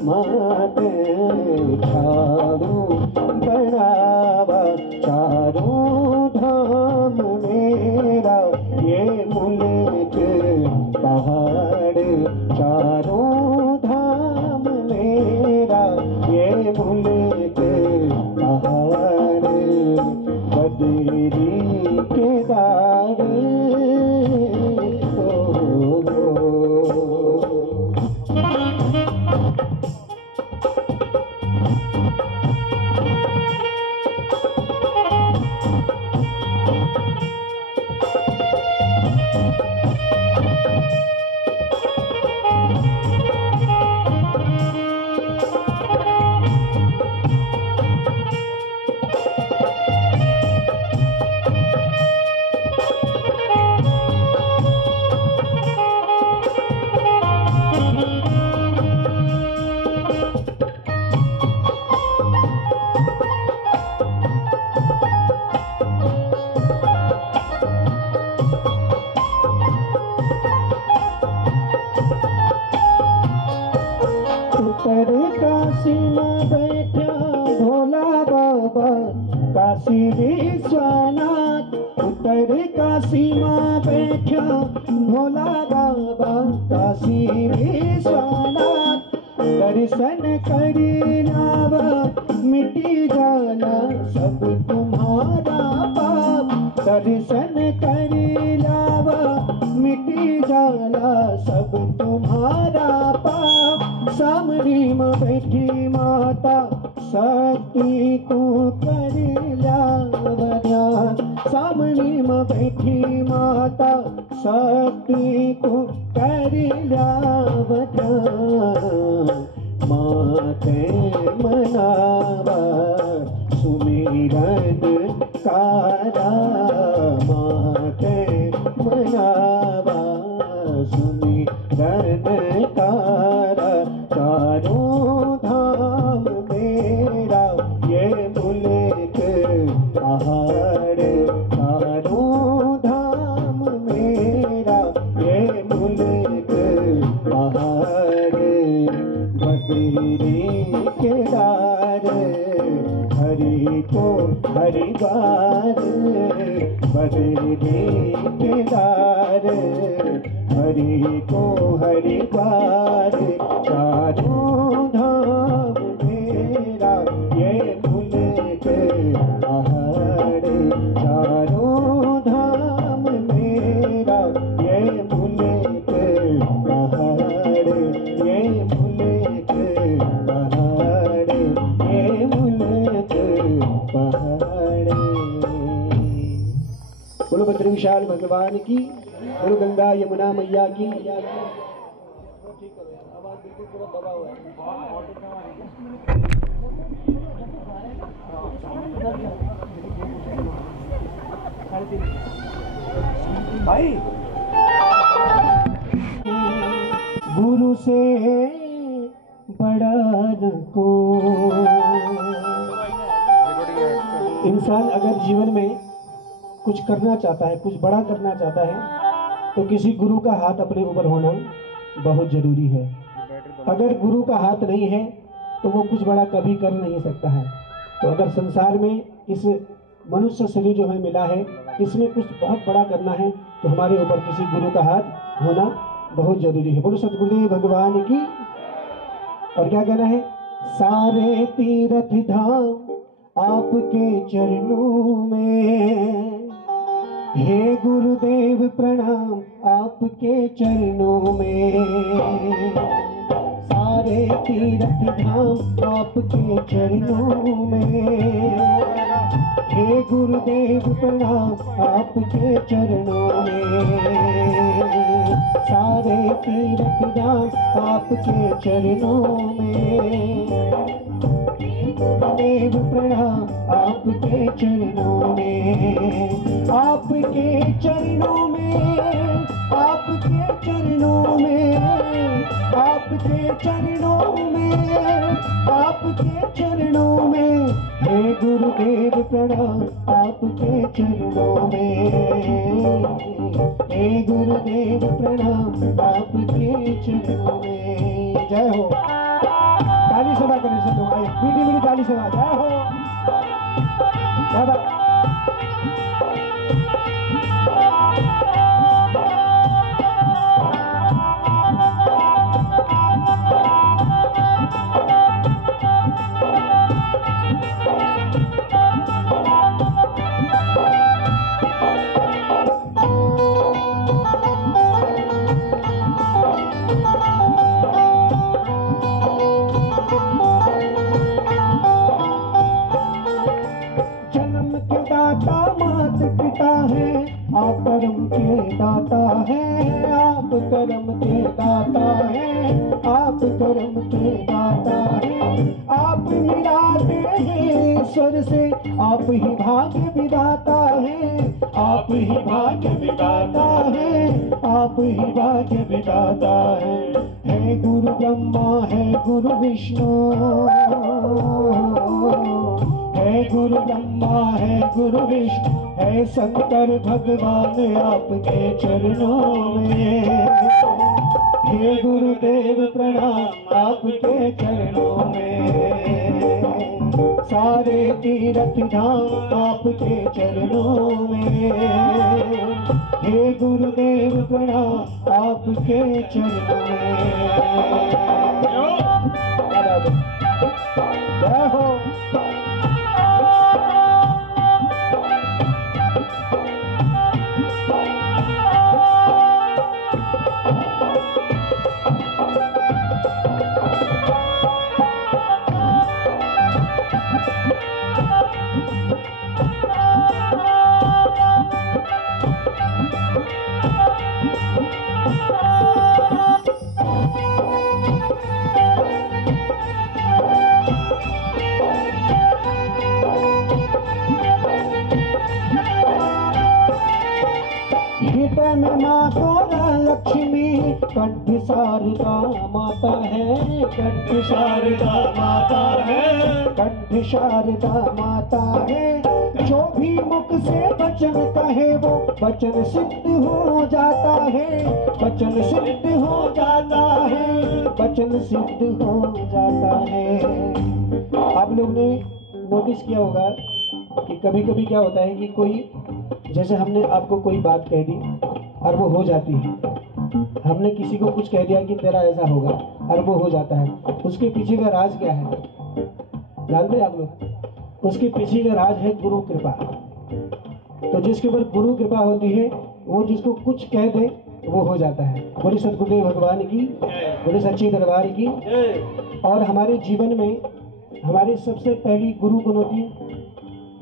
माते छाऊ पड़ावा चारों धाम मेरा ये मुल्क पहाड़ चारों धाम मेरा ये मुल्क पहाड़ बदरी केदार काशी माँ बैठा भोला बाबा काशी विश्वनाथ दर्शन करी लावा मिटी जाला सब तुम्हारा पाप दर्शन करी लावा मिटी जाला सब तुम्हारा पाप सामरी में बैठी माता शक्ति को करी लावा ध्यान सामरी में बैठी माता शक्ति को करी लावा ध्यान माते मनावा सुमिरन कारा माते मनावा सुमिरन कारा चारों धाम मेरा ये मुल्क पहाड़ चारों धाम मेरा ये मुल्क पहाड़ बद्री केदार हरि को हरिद्वार बद्री केदार हरि को हरिद्वार चारों धाम मेरा ये मुल्क पहाड़ चारों धाम मेरा ये मुल्क पहाड़ ये मुल्क पहाड़ ये मुल्क पहाड़। बोलो बद्री विशाल भगवान की बोलो गंगा यमुना मैया की। भाई गुरु से बड़ा न को इंसान अगर जीवन में कुछ करना चाहता है कुछ बड़ा करना चाहता है तो किसी गुरु का हाथ अपने ऊपर होना बहुत जरूरी है। अगर गुरु का हाथ नहीं है तो वो कुछ बड़ा कभी कर नहीं सकता है। तो अगर संसार में इस मनुष्य शरीर जो है मिला है इसमें कुछ बहुत बड़ा करना है तो हमारे ऊपर किसी गुरु का हाथ होना बहुत जरूरी है। बोलो सतगुरुदेव भगवान की। और क्या कहना है सारे तीर्थ धाम आपके चरणों में हे गुरुदेव प्रणाम आपके चरणों में सारे तीर्थ धाम आपके चरणों में हे गुरुदेव प्रणाम आपके चरणों में सारे तीर्थ धाम आपके चरणों में गुरुदेव प्रणाम आपके चरणों में आपके चरणों में आपके चरणों में आपके चरणों में आपके चरणों में हे गुरुदेव प्रणाम आपके चरणों में हे गुरुदेव प्रणाम आपके चरणों में। जय हो ताली सभा करने से लोग आए मीठी मीठी ताली सभा। जय हो क्या बात। आप कर्म के दाता है आप कर्म के दाता है आप कर्म के दाता है आप मिलाते हैं ईश्वर से आप ही भाग्य विधाता है आप ही भाग्य विधाता है आप ही भाग्य विधाता है गुरु ब्रह्मा है गुरु विष्णु है गुरु ब्रह्मा है गुरु विष्णु है शंकर भगवान आपके चरणों में हे गुरुदेव प्रणाम आपके चरणों में। सारे तीर्थ धाम आपके चरणों में। हे गुरुदेव प्रणाम आपके चरणों में। जय हो। हृदय में माँ गौरा लक्ष्मी, कंठ शारदा माता है, कंठ शारदा माता है, कंठ शारदा माता है। जो भी मुख से वचन कहे वो वचन सिद्ध हो जाता है, वचन सिद्ध हो जाता है, वचन सिद्ध हो जाता है। आप लोग ने नोटिस किया होगा कि कभी कभी क्या होता है कि कोई, जैसे हमने आपको कोई बात कह दी और वो हो जाती है, हमने किसी को कुछ कह दिया कि तेरा ऐसा होगा और वो हो जाता है, उसके पीछे का राज क्या है जानते हैं आप लोग? उसके पीछे का राज है गुरु कृपा। तो जिसके ऊपर गुरु कृपा होती है वो जिसको कुछ कह दे वो हो जाता है। बोले सतगुरुदेव भगवान की, बोले सच्चे दरबार की। और हमारे जीवन में हमारी सबसे पहली गुरु कौन होती है?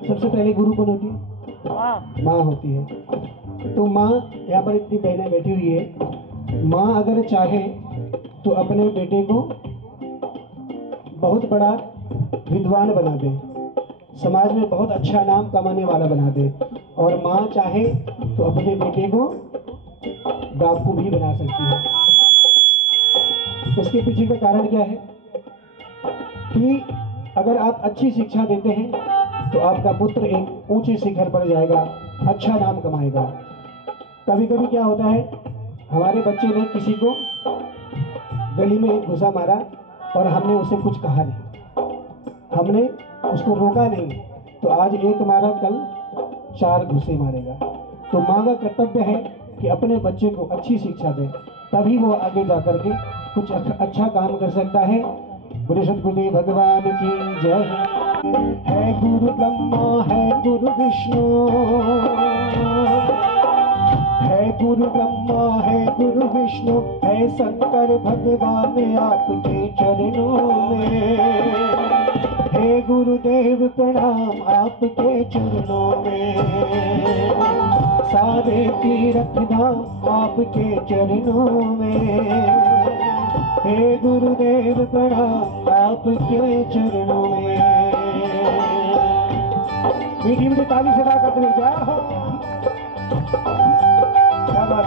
सबसे पहले गुरु कौन होती है? माँ होती है। तो माँ, यहाँ पर इतनी बहनें बैठी हुई है, माँ अगर चाहे तो अपने बेटे को बहुत बड़ा विद्वान बना दे, समाज में बहुत अच्छा नाम कमाने वाला बना दे। और माँ चाहे तो अपने बेटे को डाकू भी बना सकती है। उसके पीछे का कारण क्या है कि अगर आप अच्छी शिक्षा देते हैं तो आपका पुत्र एक ऊंचे शिखर पर जाएगा, अच्छा नाम कमाएगा। कभी कभी क्या होता है, हमारे बच्चे ने किसी को गली में एक घुसा मारा और हमने उसे कुछ कहा नहीं, हमने उसको रोका नहीं, तो आज एक मारा कल 4 घुसे मारेगा। तो माँ का कर्तव्य है कि अपने बच्चे को अच्छी शिक्षा दे, तभी वो आगे जा करके कुछ अच्छा काम कर सकता है। बोले सतगुरुदेव भगवान की जय। है गुरु ब्रह्मा है गुरु विष्णु, है गुरु ब्रह्मा है गुरु विष्णु, है शंकर भगवान आपके चरणों में। हे गुरुदेव प्रणाम आपके चरणों में। सारे तीर्थ धाम आपके चरणों में। हे गुरुदेव प्रणाम आपके चरणों में। मीठी मीठी ताली से गा करते हुए जय हो। क्या बात।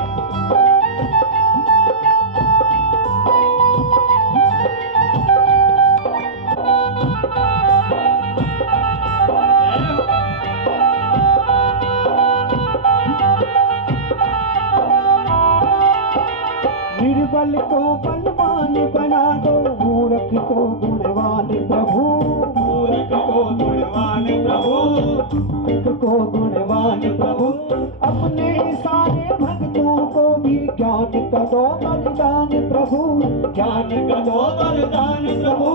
निर्बल को बलवान बना दो, मूर्ख को गुणवान प्रभु, मूर्ख को गुणवान प्रभु, मूर्ख को गुणवान प्रभु। अपने सारे भक्तों को भी ज्ञान का दो वरदान प्रभु, ज्ञान का दो वरदान प्रभु,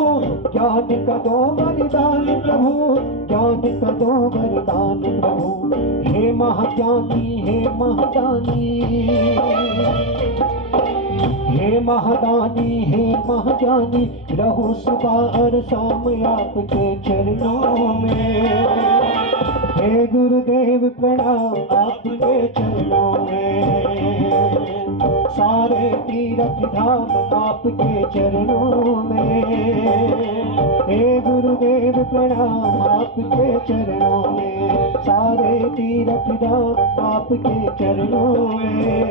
ज्ञान का दो वरदान प्रभु, ज्ञान का दो वरदान प्रभु। हे महाज्ञानी हे महादानी, हे महादानी हे महाज्ञानी, रहो सुबह और शाम आपके चरणों में। हे गुरुदेव प्रणाम आपके चरणों में। सारे तीर्थ धाम आपके चरणों में। हे गुरुदेव प्रणाम आपके चरणों में। सारे तीर्थ धाम आपके चरणों में।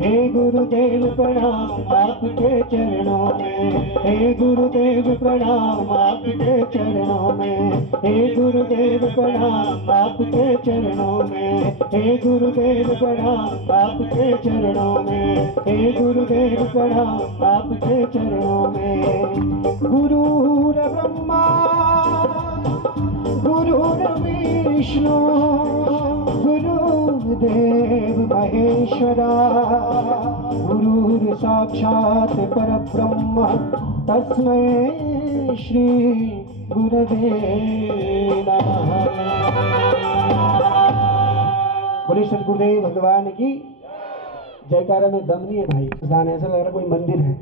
हे गुरुदेव प्रणाम आपके चरणों में। हे गुरुदेव प्रणाम आपके चरणों में। हे गुरुदेव प्रणाम आपके चरणों में। हे गुरुदेव प्रणाम आपके चरणों में। हे गुरुदेव प्रणाम आपके चरणों में। गुरुर ब्रह्मा गुरुर विष्णु गुरुदेव महेश्वरा गुरुर साक्षात् परब्रह्म तस्मै श्री गुरवे नमः। बोले श्री गुरुदेव भगवान की जयकारा में दम नहीं है भाई। स्थान ऐसा लग रहा है कोई मंदिर है,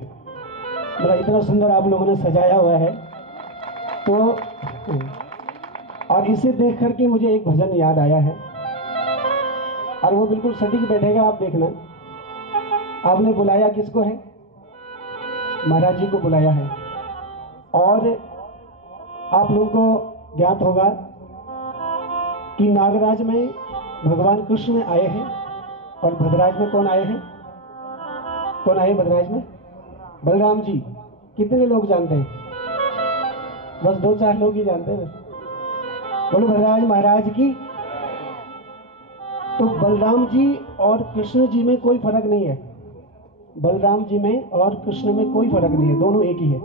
मतलब इतना सुंदर आप लोगों ने सजाया हुआ है। तो और इसे देख करके मुझे एक भजन याद आया है और वो बिल्कुल सटीक बैठेगा, आप देखना। आपने बुलाया किसको है? महाराज जी को बुलाया है। और आप लोगों को ज्ञात होगा कि नागराज में भगवान कृष्ण आए हैं और भद्राज में कौन आए हैं? कौन आए भद्राज में? बलराम जी। कितने लोग जानते हैं? बस 2-4 लोग ही जानते हैं। बोलो भद्राज महाराज की। तो बलराम जी और कृष्ण जी में कोई फर्क नहीं है। बलराम जी में और कृष्ण में कोई फर्क नहीं है, दोनों एक ही है।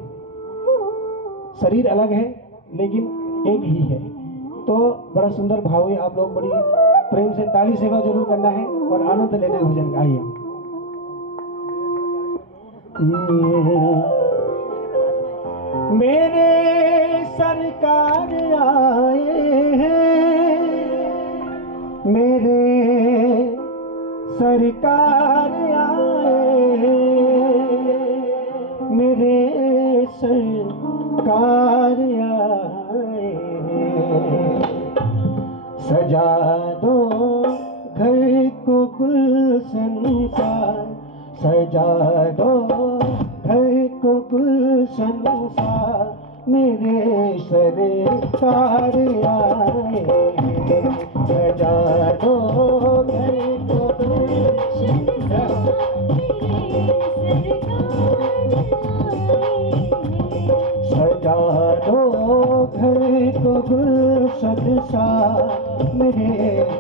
शरीर अलग है लेकिन एक ही है। तो बड़ा सुंदर भाव है। आप लोग बड़ी प्रेम से ताली सेवा जरूर करना है और आनंद लेना है भजन का। आइए। मेरे सरकार आए हैं, मेरे सरकार आए हैं, मेरे सरकार आए हैं। सजा दो घर को गुलशन सा, सजा दो घर को गुलशन सा, मेरे सरकार आए हैं। सजा दो घर को गुलशन सा, सजा दो घर को गुलशन सा, मेरे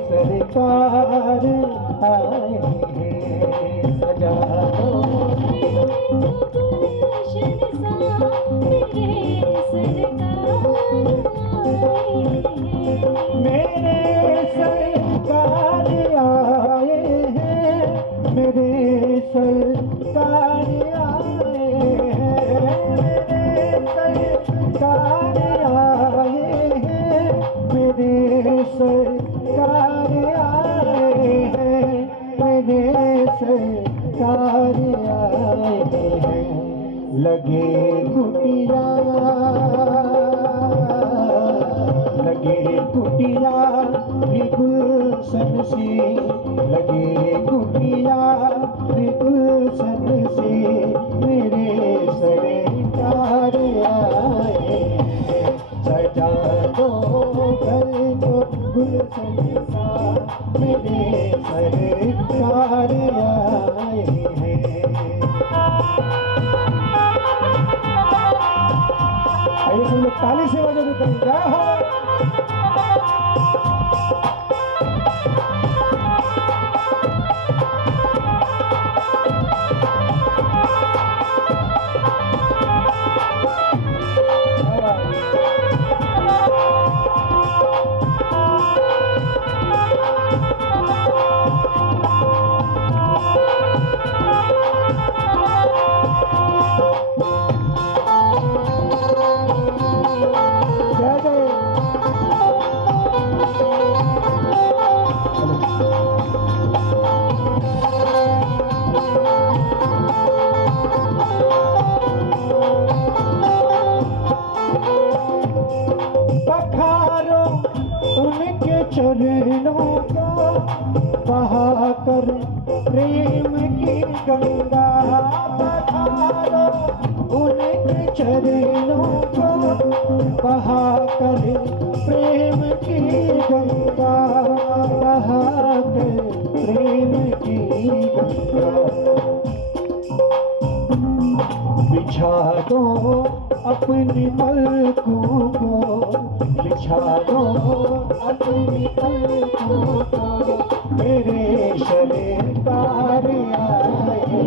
सरकार आए हैं। सजा दो मेरे सरकार आए हैं, मेरे सरकार आए हैं, मेरे सरकार आए हैं, मेरे सरकार आए हैं, मेरे सरकार आए हैं। लगे कुटिया भी गुलशन से, लगे कुटिया भी गुलशन से, मेरे सरकार आए हैं। सजा दो घर को गुलशन सा, मेरे सरकार आए हैं। आइए सब लोग ताली से वजह करें। क्या हो चरणों को बहाकर प्रेम की गंगा, पधारो उनके चरणों को बहाकर प्रेम की गंगा, बहाकर प्रेम की गंगा। बिछा दो अपनी पलकों को, बिछा दो अपनी पलकों को, मेरे सरकार आए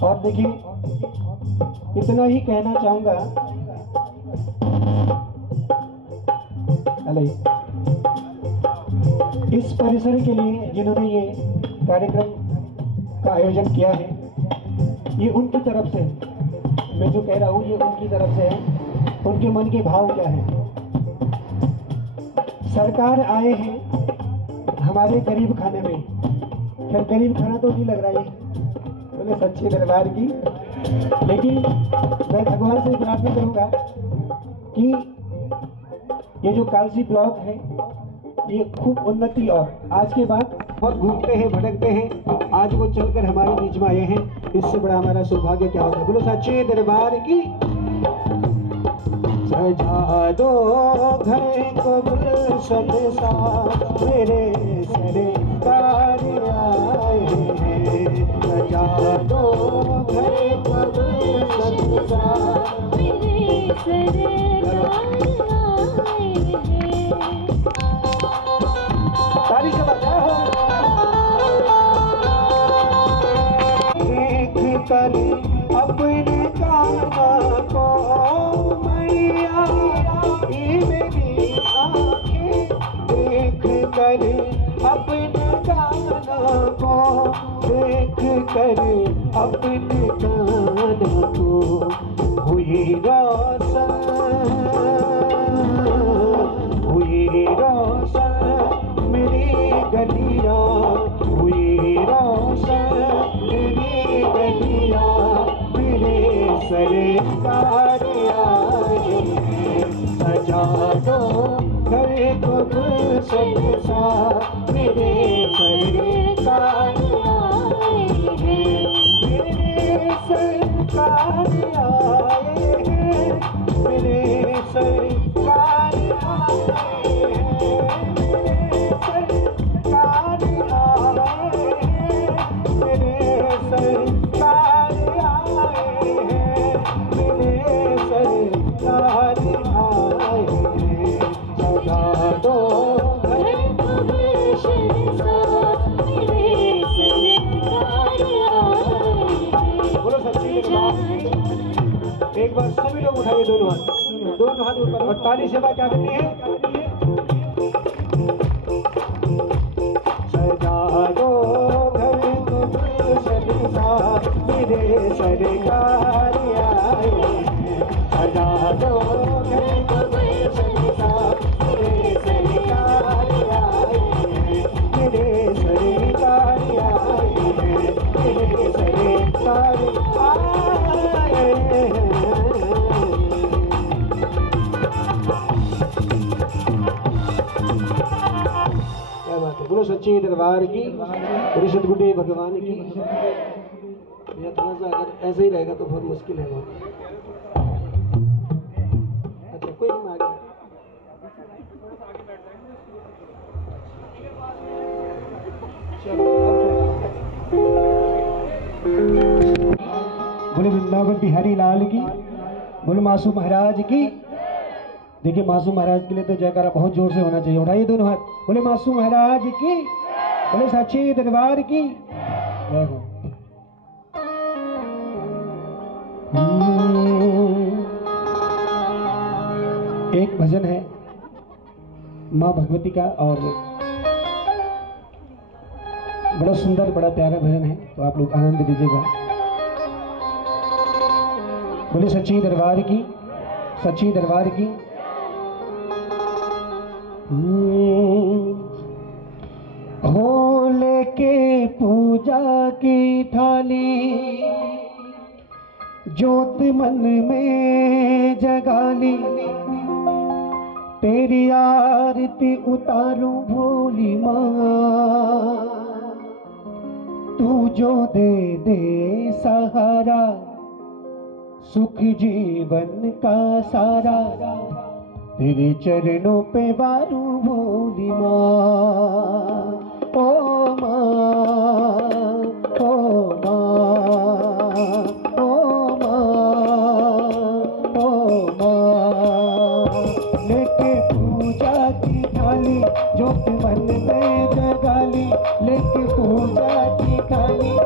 और देखिए इतना ही कहना चाहूंगा। इस परिसर के लिए जिन्होंने ये कार्यक्रम का आयोजन किया है, ये उनकी तरफ से, मैं जो कह रहा हूँ ये उनकी तरफ से है। उनके मन के भाव क्या है। सरकार आए हैं हमारे गरीब खाने में, खैर गरीब खाना तो नहीं लग रहा है बोले सच्चे दरबार की, लेकिन मैं भगवान से प्रार्थना करूंगा कि ये जो कालसी ब्लॉक है ये खूब उन्नति, और आज के बाद बहुत घूमते हैं भटकते हैं, आज वो चलकर हमारे बीच में आए हैं, इससे बड़ा हमारा सौभाग्य क्या होता है। बोलो सच्चे दरबार की। सजा दो घर को गुलशन सा मेरे सरकार आए हैं, सजा दो घर को गुलशन सा मेरे सरकार आए हैं। ताली से बजाओ। देख कर अपने काना को मैया, ये मेरी आंखें देख कर अपने काना को, देख कर अपने काना को हुई रोशन, हुई रोशन मेरी गलियां, हुई रोशन मेरी गलियां, मेरे सरकार आए हैं, सजा दो घर को गुलशन सा मेरे सरकार आए हैं, मेरे सरकार आए हैं, मेरे सरकार आए हैं, मेरे सरकार आए हैं, मेरे सरकार आए हैं, मेरे सरकार आए हैं, सजा दो घर को गुलशन सा मेरे सरकार आए हैं। बोलो सच्ची दरबार। एक बार सभी लोग उठाइए दोनों हाथ ऊपर, और ताली सेवा क्या करनी है। सजा दो घर को गुलशन सा मेरे सरकार आए हैं, सजा दो घर को गुलशन सा मेरे सरकार आए हैं, मेरे सरकार आए हैं, मेरे सरकार आए हैं। बोलो सच्चे दरबार की, बोलो सतगुरु भगवान की। या थोड़ा सा अगर ऐसे ही रहेगा तो बहुत मुश्किल है। अच्छा कोई नहीं आ गया। चलो बोले वृंदावन बिहारी लाल की, बोले मासूम महाराज की। देखिए मासूम महाराज के लिए तो जयकारा बहुत जोर से होना चाहिए। उठाइए दोनों हाथ, बोले मासूम महाराज की, बोले सच्चे दरबार की। एक भजन है माँ भगवती का, और बड़ा सुंदर बड़ा प्यारा भजन है, तो आप लोग आनंद लीजिएगा। बोले सच्ची दरबार की, सच्ची दरबार की। हो लेके पूजा की थाली, ज्योत मन में जगा ली, तेरी आरती उतारूं भोली माँ, तू जो दे दे सहारा, सुख जीवन का सारा, तेरे चरणों पे वारू भोली माँ। ओ माँ, ओ माँ, ओ माँ, ओ माँ, लेके पूजा की थाली, ज्योत मन में जगा ली, लेके पूजा की थाली,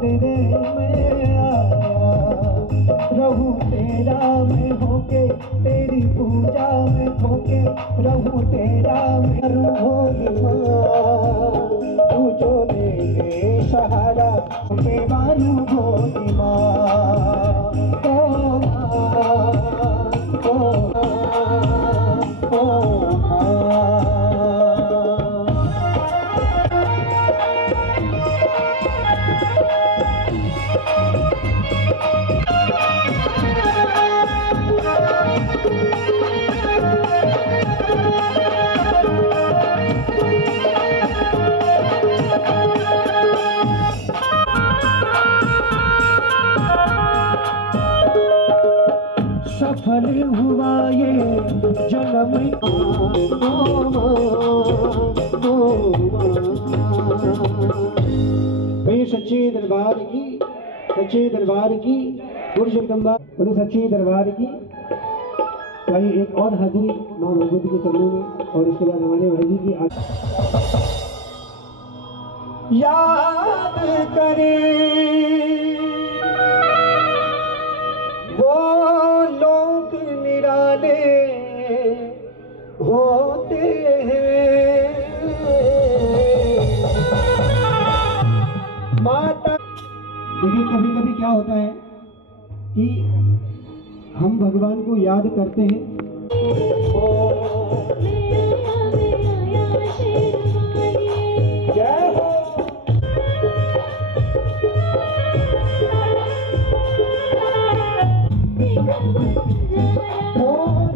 तेरे में आया, रहूं तेरा में होके, तेरी पूजा में होके, रहूं तेरा में भोली माँ, तू जो दे दे सहारा, मैं मानू भोली माँ। ओ माँ, ओ माँ, ओ माँ। सफल हुआ ये जन्म, भाई सच्चे दरबार की, सच्चे दरबार की, गुरु जगदम्बा बोले सच्चे दरबार की। भाई एक और हाजिरी माँ भगवती के चरणों में, और उसके बाद हमारे भाई जी की याद करें वो लोग निराले होते हैं, माता। देखिए कभी कभी क्या होता है कि हम भगवान को याद करते हैं, जय हो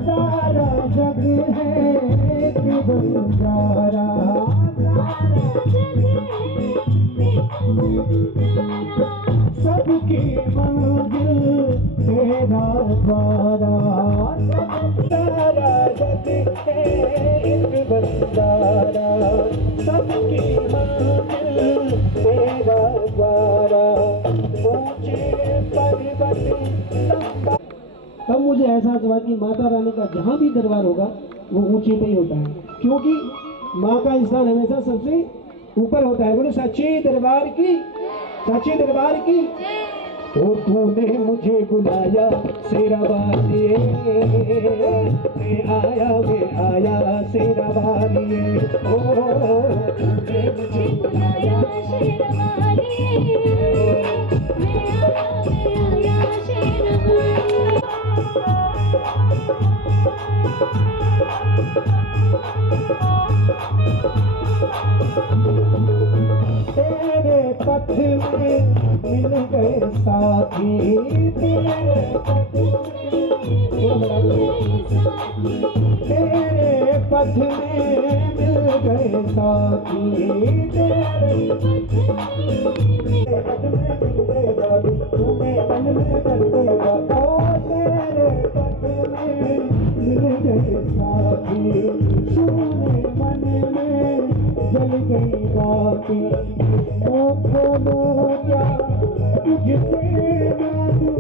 सारा जग है एक बंजारा, सबकी मंजिल तेरा द्वारा, सारा जग है एक बंजारा, सबकी मंजिल तेरा द्वारा, ऊंचे पर्वत। तब मुझे एहसास हुआ कि माता रानी का जहाँ भी दरबार होगा वो ऊंचे पे ही होता है, क्योंकि माँ का स्थान हमेशा सबसे ऊपर होता है। बोले सच्चे दरबार की, सच्चे दरबार की। तो तूने मुझे बुलाया शेरा वालिए, मैं आया शेरा वालिए, ओ तूने मुझे बुलाया शेरा वालिए, मैं आया शेरा वालिए। तेरे पथ में मिल गए साथी, तेरे पथ में मिल गए साथी, तेरे पथ में मिल गए साथी, तुम्हें मन में कर देगा, तेरे पथ में मिल गए साथी, सुने मन में जल गई बातें, बोलो क्या तुझसे मांगू,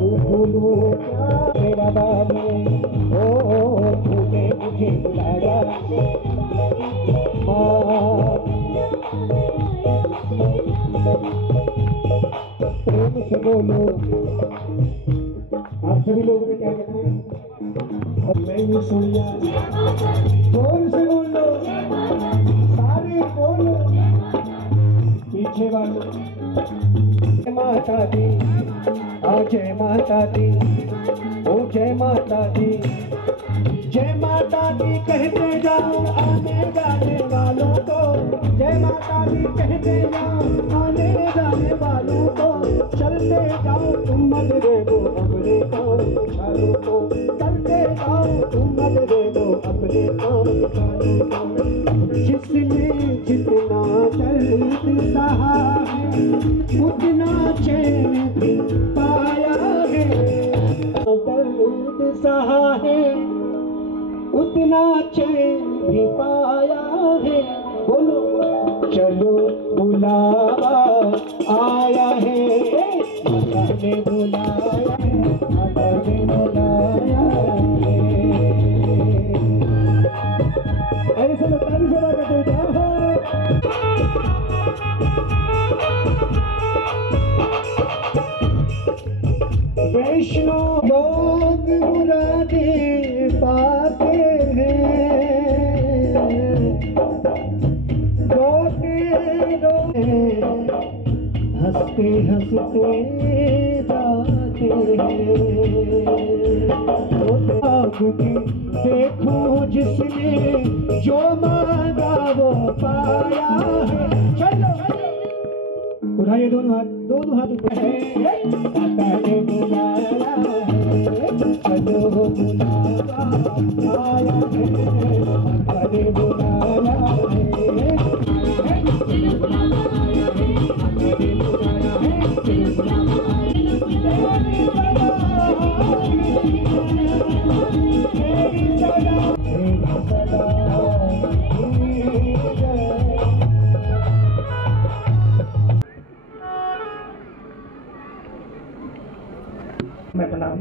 बोलो क्या मेरा बाबू, ओ तूने मुझे बुलाया माँ, प्रेम जोर से बोलो। आप सभी लोगों ने क्या कहना है? और मैं भी सुन लिया। जोर से बोलो, सारे बोलो, पीछे वाले। माता दी, जय माता दी, ओ जय माता दी, जय माता दी कहते जाओ आने जाने वालों को, जय माता दी कहते जाओ आने जाने वालों को, चलते जाओ तुम मत दे दो अपने काम चालों को, चलते जाओ तुम मत दे दो अपने काम चालों को। जिसने जितना दर्द सहा है उतना चैन भी पाया है, दर्द सहा है उतना चैन भी पाया है। बोलो चलो बुलावा आया है, माता ने बुलाया है, माता ने बुलाया है। ऐसे में ताली से बात करते हैं। वैष्णो लोग मुरादे पाते हैं, रोते रोते हंसते हंसते जाते हैं। देखो जिसने जो मांगा वो पाया है। चलो उठाइए दोनों हाथ ऊपर। माता ने बुलाया है, चलो बुलावा आया है, माता ने बुलाया है, चलो बुलावा आया है, माता ने बुलाया है, चलो बुलावा आया मैं प्रणाम।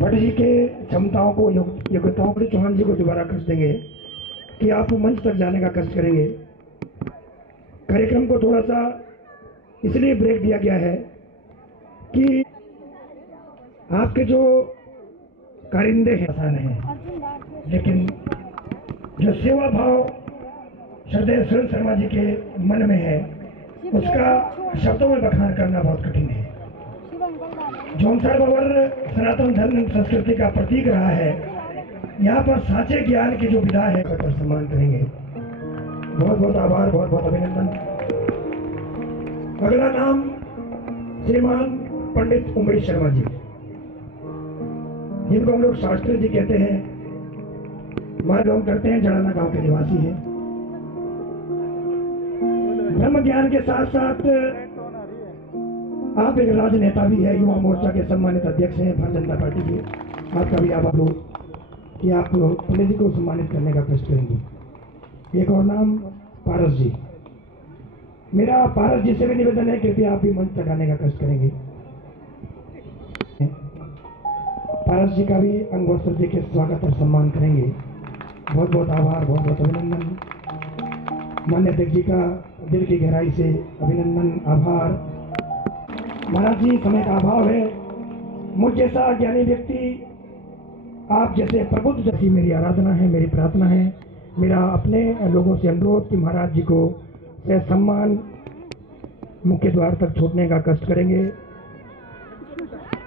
भट्ट जी के क्षमताओं को योग्यताओं को चौहान जी को दोबारा कष्ट देंगे कि आप मंच तक जाने का कष्ट करेंगे। कार्यक्रम को थोड़ा सा इसलिए ब्रेक दिया गया है कि आपके जो कारिंदे हैं आसान हैं, लेकिन जो सेवा भाव श्रद्धेय सुरेंद्र शर्मा जी के मन में है उसका शब्दों में बखान करना बहुत कठिन है। जौनसार बाबर सनातन धर्म संस्कृति का प्रतीक रहा है। यहाँ पर साचे ज्ञान की जो विधा है कर सम्मान करेंगे। बहुत बहुत आभार, बहुत बहुत अभिनंदन। अगला नाम श्रीमान पंडित उमेश शर्मा जी, जिनको हम लोग शास्त्री जी कहते हैं, मार्गम करते हैं, जड़ाना गांव के निवासी हैं। ब्रह्म ज्ञान के साथ साथ आप एक राजनेता भी है, युवा मोर्चा के सम्मानित अध्यक्ष हैं भारतीय जनता पार्टी के। आपका भी आभार हो कि आप पंडित जी को सम्मानित करने का कष्ट करेंगे। एक और नाम पारस जी। मेरा पारस जी से भी निवेदन है कृपया आप भी मंच तक आने का कष्ट करेंगे। पारस जी का भी अंगोस्तर जी के स्वागत और सम्मान करेंगे। बहुत बहुत आभार, बहुत बहुत अभिनंदन। मान्य अध्यक्ष जी का दिल की गहराई से अभिनंदन, आभार। महाराज जी समय का अभाव है, मुझ जैसा ज्ञानी व्यक्ति, आप जैसे प्रबुद्ध जैसी मेरी आराधना है, मेरी प्रार्थना है। मेरा अपने लोगों से अनुरोध कि महाराज जी को से सम्मान मुख्य द्वार तक छोड़ने का कष्ट करेंगे।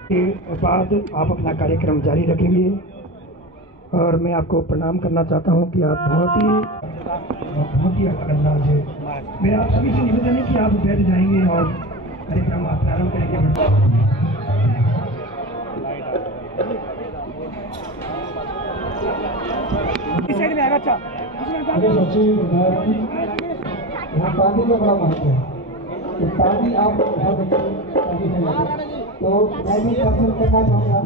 के बाद आप अपना कार्यक्रम जारी रखेंगे और मैं आपको प्रणाम करना चाहता हूं कि आप बहुत ही अंदाज है। मेरा आप सभी से निवेदन है कि आप बैठ जाएंगे और कार्यक्रम आप प्रारंभ करेंगे। इस साइड में आएगा। अच्छा यहाँ पानी का बड़ा महत्व है, तो पानी आप बहुत अच्छी तो मैं भी पसंद करना चाहूँगा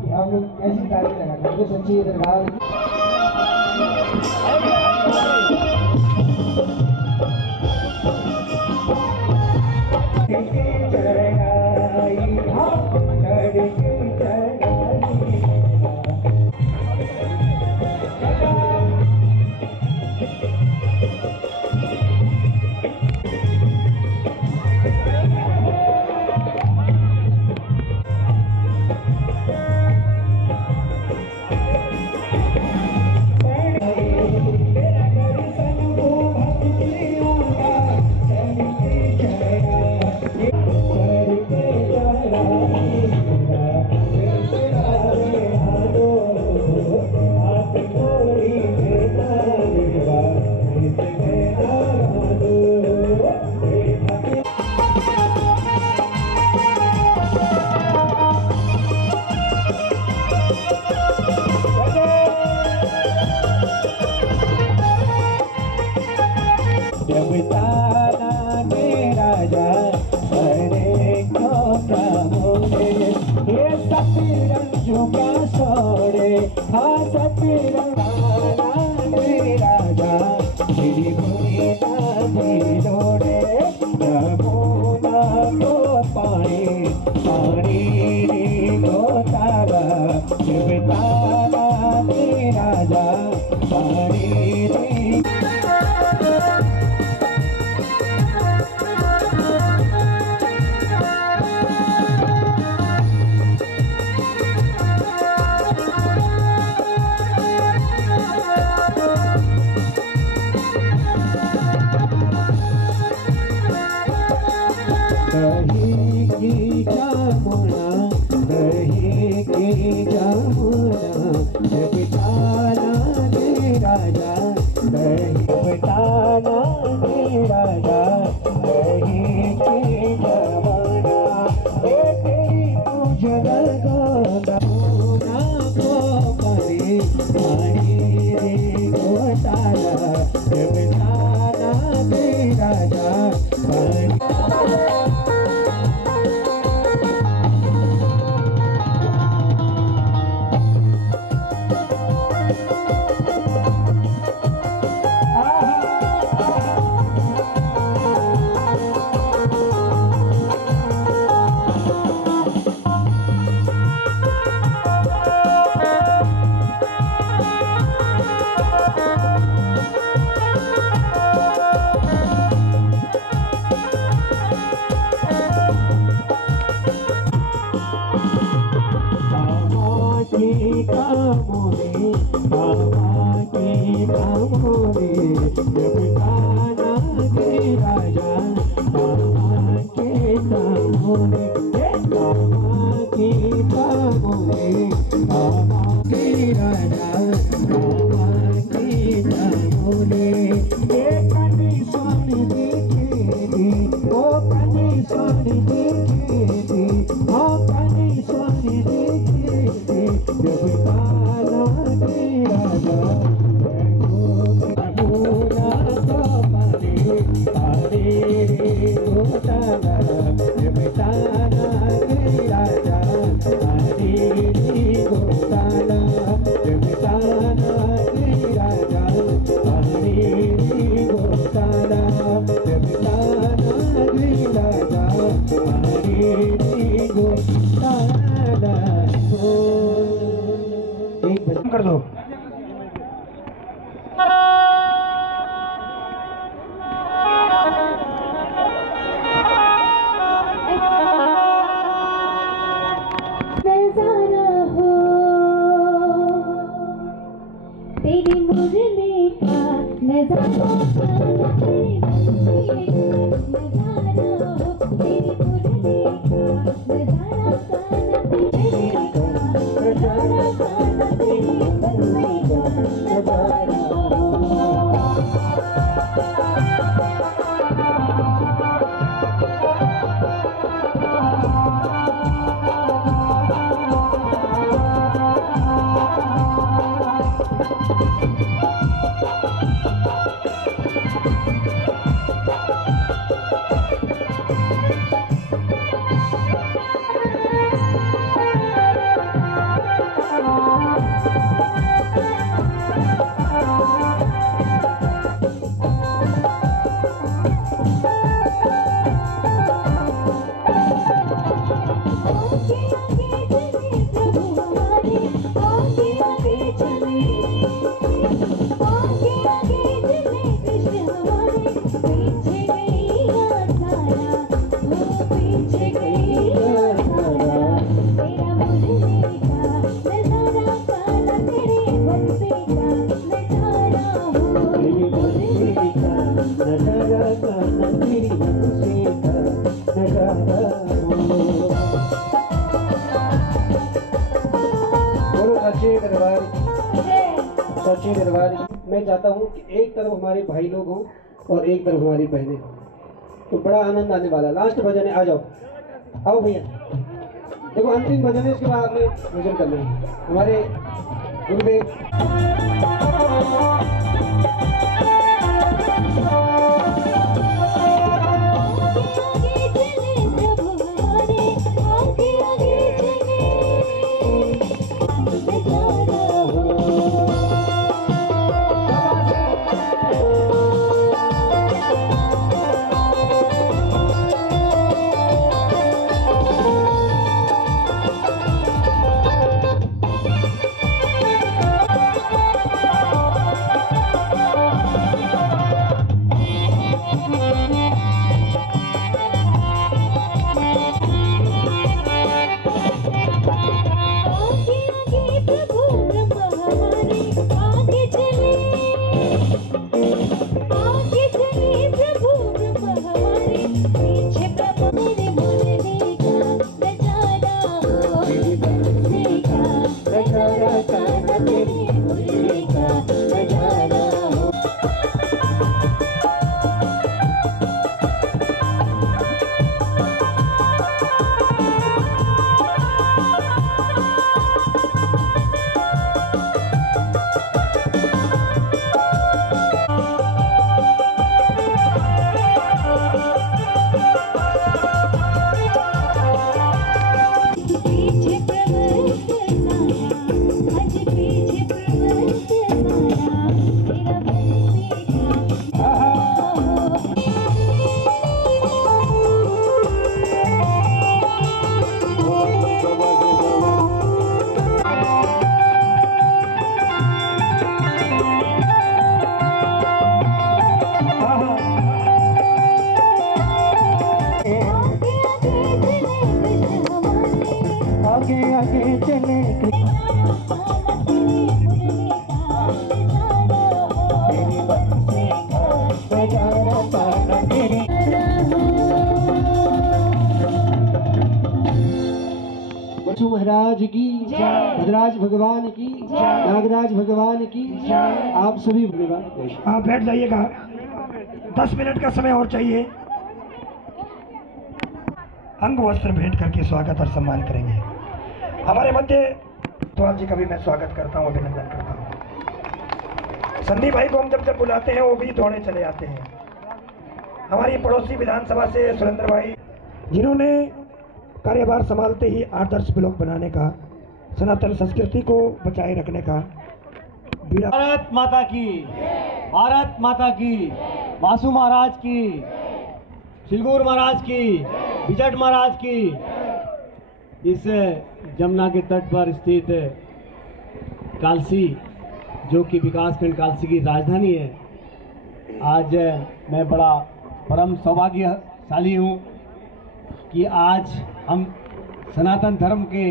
कि आप लोग ऐसी तारीफ लगाना जो सच्ची दरबार। दही की जामुना, दही की जामुना, बताना दे राजा, दही बताना दे राजा, दही की जामुना, तेरी पूजन गोदा को करे पानी रे गोताला, बताना दे राजा पानी। कर दो। नजारा हो तेरी मुरली का नजारा, तेरी मुरली का नजारा हो, तेरी मुरली का नजारा, तेरी का नजारा, तेरी बंसी का नजारा। सच्चे दरबार। मैं चाहता हूँ कि एक तरफ हमारे भाई लोग हों और एक तरफ हमारी बहनें, तो बड़ा आनंद आने वाला। लास्ट भजन है, आ जाओ, आओ भैया। देखो अंतिम भजन है, इसके बाद आपने भजन करना है। हमारे गुरुदेव महाराज की, भद्राज भगवान की, नागराज भगवान की। आप सभी आप बैठ जाइएगा, 10 मिनट का समय और चाहिए। अंग वस्त्र भेंट करके स्वागत और सम्मान करेंगे। हमारे मध्य चौहान जी का भी मैं स्वागत करता हूँ, अभिनंदन करता हूँ। संदीप भाई को हम जब बुलाते हैं वो भी दौड़े चले आते हैं। हमारी पड़ोसी विधानसभा से सुरेंद्र भाई, जिन्होंने कार्यभार संभालते ही आदर्श ब्लॉक बनाने का, सनातन संस्कृति को बचाए रखने का बीड़ा। भारत माता की, भारत माता की, वासु महाराज की, सिलगुर महाराज की, बिजट महाराज की। इस जमुना के तट पर स्थित कालसी, जो कि विकासखंड कालसी की राजधानी है, आज मैं बड़ा परम सौभाग्यशाली हूँ कि आज हम सनातन धर्म के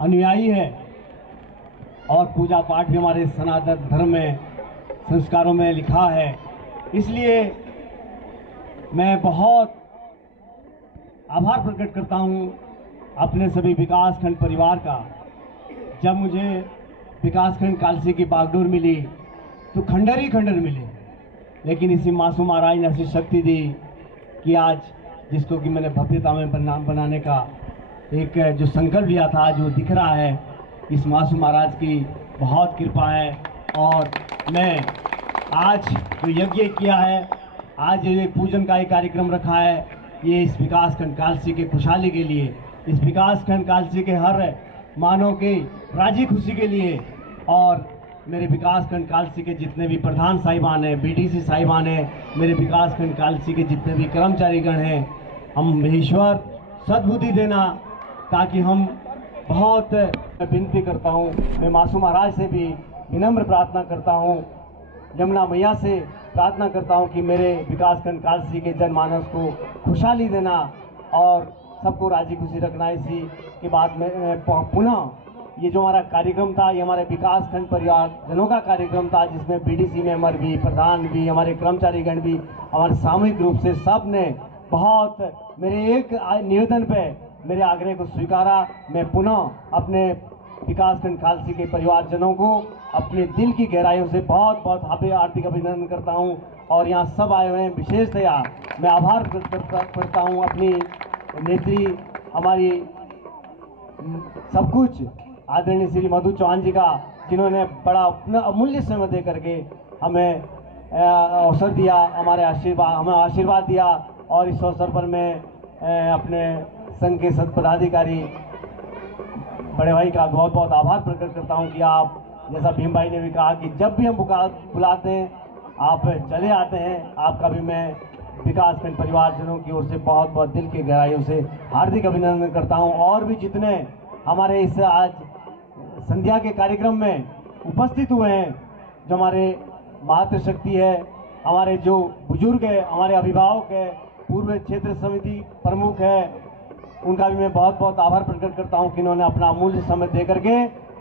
अनुयायी हैं और पूजा पाठ भी हमारे सनातन धर्म में संस्कारों में लिखा है। इसलिए मैं बहुत आभार प्रकट करता हूँ अपने सभी विकासखंड परिवार का। जब मुझे विकासखंड कालसी की बागडोर मिली तो खंडर ही खंडर मिले, लेकिन इसी मासूम महाराज ने ऐसी शक्ति दी कि आज जिसको कि मैंने भव्यता में बनाने का एक जो संकल्प लिया था, आज वो दिख रहा है। इस मासूम महाराज की बहुत कृपा है और मैं आज जो यज्ञ किया है, आज ये पूजन का एक कार्यक्रम रखा है, ये इस विकासखंड कालसी के खुशहाली के लिए, इस विकासखंड कालसी के हर मानव के राजी खुशी के लिए और मेरे विकासखंड कालसी के जितने भी प्रधान साहिबान हैं, बीडीसी साहिबान हैं, मेरे विकासखंड कालसी के जितने भी कर्मचारीगण हैं, हम ईश्वर सद्बुद्धि देना ताकि हम बहुत विनती करता हूँ। मैं मासूम महाराज से भी विनम्र प्रार्थना करता हूँ, यमुना मैया से प्रार्थना करता हूँ कि मेरे विकासखंड कालसी के जनमानस को खुशहाली देना और सबको राजी खुशी रखना। इसी के बाद में पुनः ये जो हमारा कार्यक्रम था, ये हमारे विकासखंड परिवार जनों का कार्यक्रम था, जिसमें बीडीसी मेंबर भी, प्रधान भी, हमारे कर्मचारीगण भी, हमारे सामूहिक रूप से सब ने बहुत मेरे एक निवेदन पे मेरे आग्रह को स्वीकारा। मैं पुनः अपने विकासखंड कालसी के परिवारजनों को अपने दिल की गहराइयों से बहुत बहुत हार्दिक अभिनंदन करता हूं और यहाँ सब आए हुए हैं। विशेषतया मैं आभार करता हूं अपनी नेत्री, हमारी सब कुछ आदरणीय श्री मधु चौहान जी का, जिन्होंने बड़ा अपना अमूल्य समय दे करके हमें अवसर दिया, हमें आशीर्वाद दिया। और इस अवसर पर मैं अपने संघ के पदाधिकारी बड़े भाई का बहुत बहुत आभार प्रकट करता हूं कि आप, जैसा भीम भाई ने भी कहा कि जब भी हम बुलाते हैं आप चले आते हैं। आपका भी मैं विकासखंड परिवारजनों की ओर से बहुत बहुत दिल की गहराइयों से हार्दिक अभिनंदन करता हूं। और भी जितने हमारे इस आज संध्या के कार्यक्रम में उपस्थित हुए हैं, जो हमारे मातृशक्ति है, हमारे जो बुजुर्ग है, हमारे अभिभावक है, पूर्व क्षेत्र समिति प्रमुख है, उनका भी मैं बहुत बहुत आभार प्रकट करता हूं कि इन्होंने अपना अमूल्य समय दे करके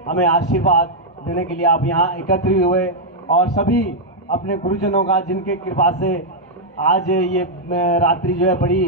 हमें आशीर्वाद देने के लिए आप यहाँ एकत्रित हुए। और सभी अपने गुरुजनों का, जिनके कृपा से आज ये रात्रि जो है बड़ी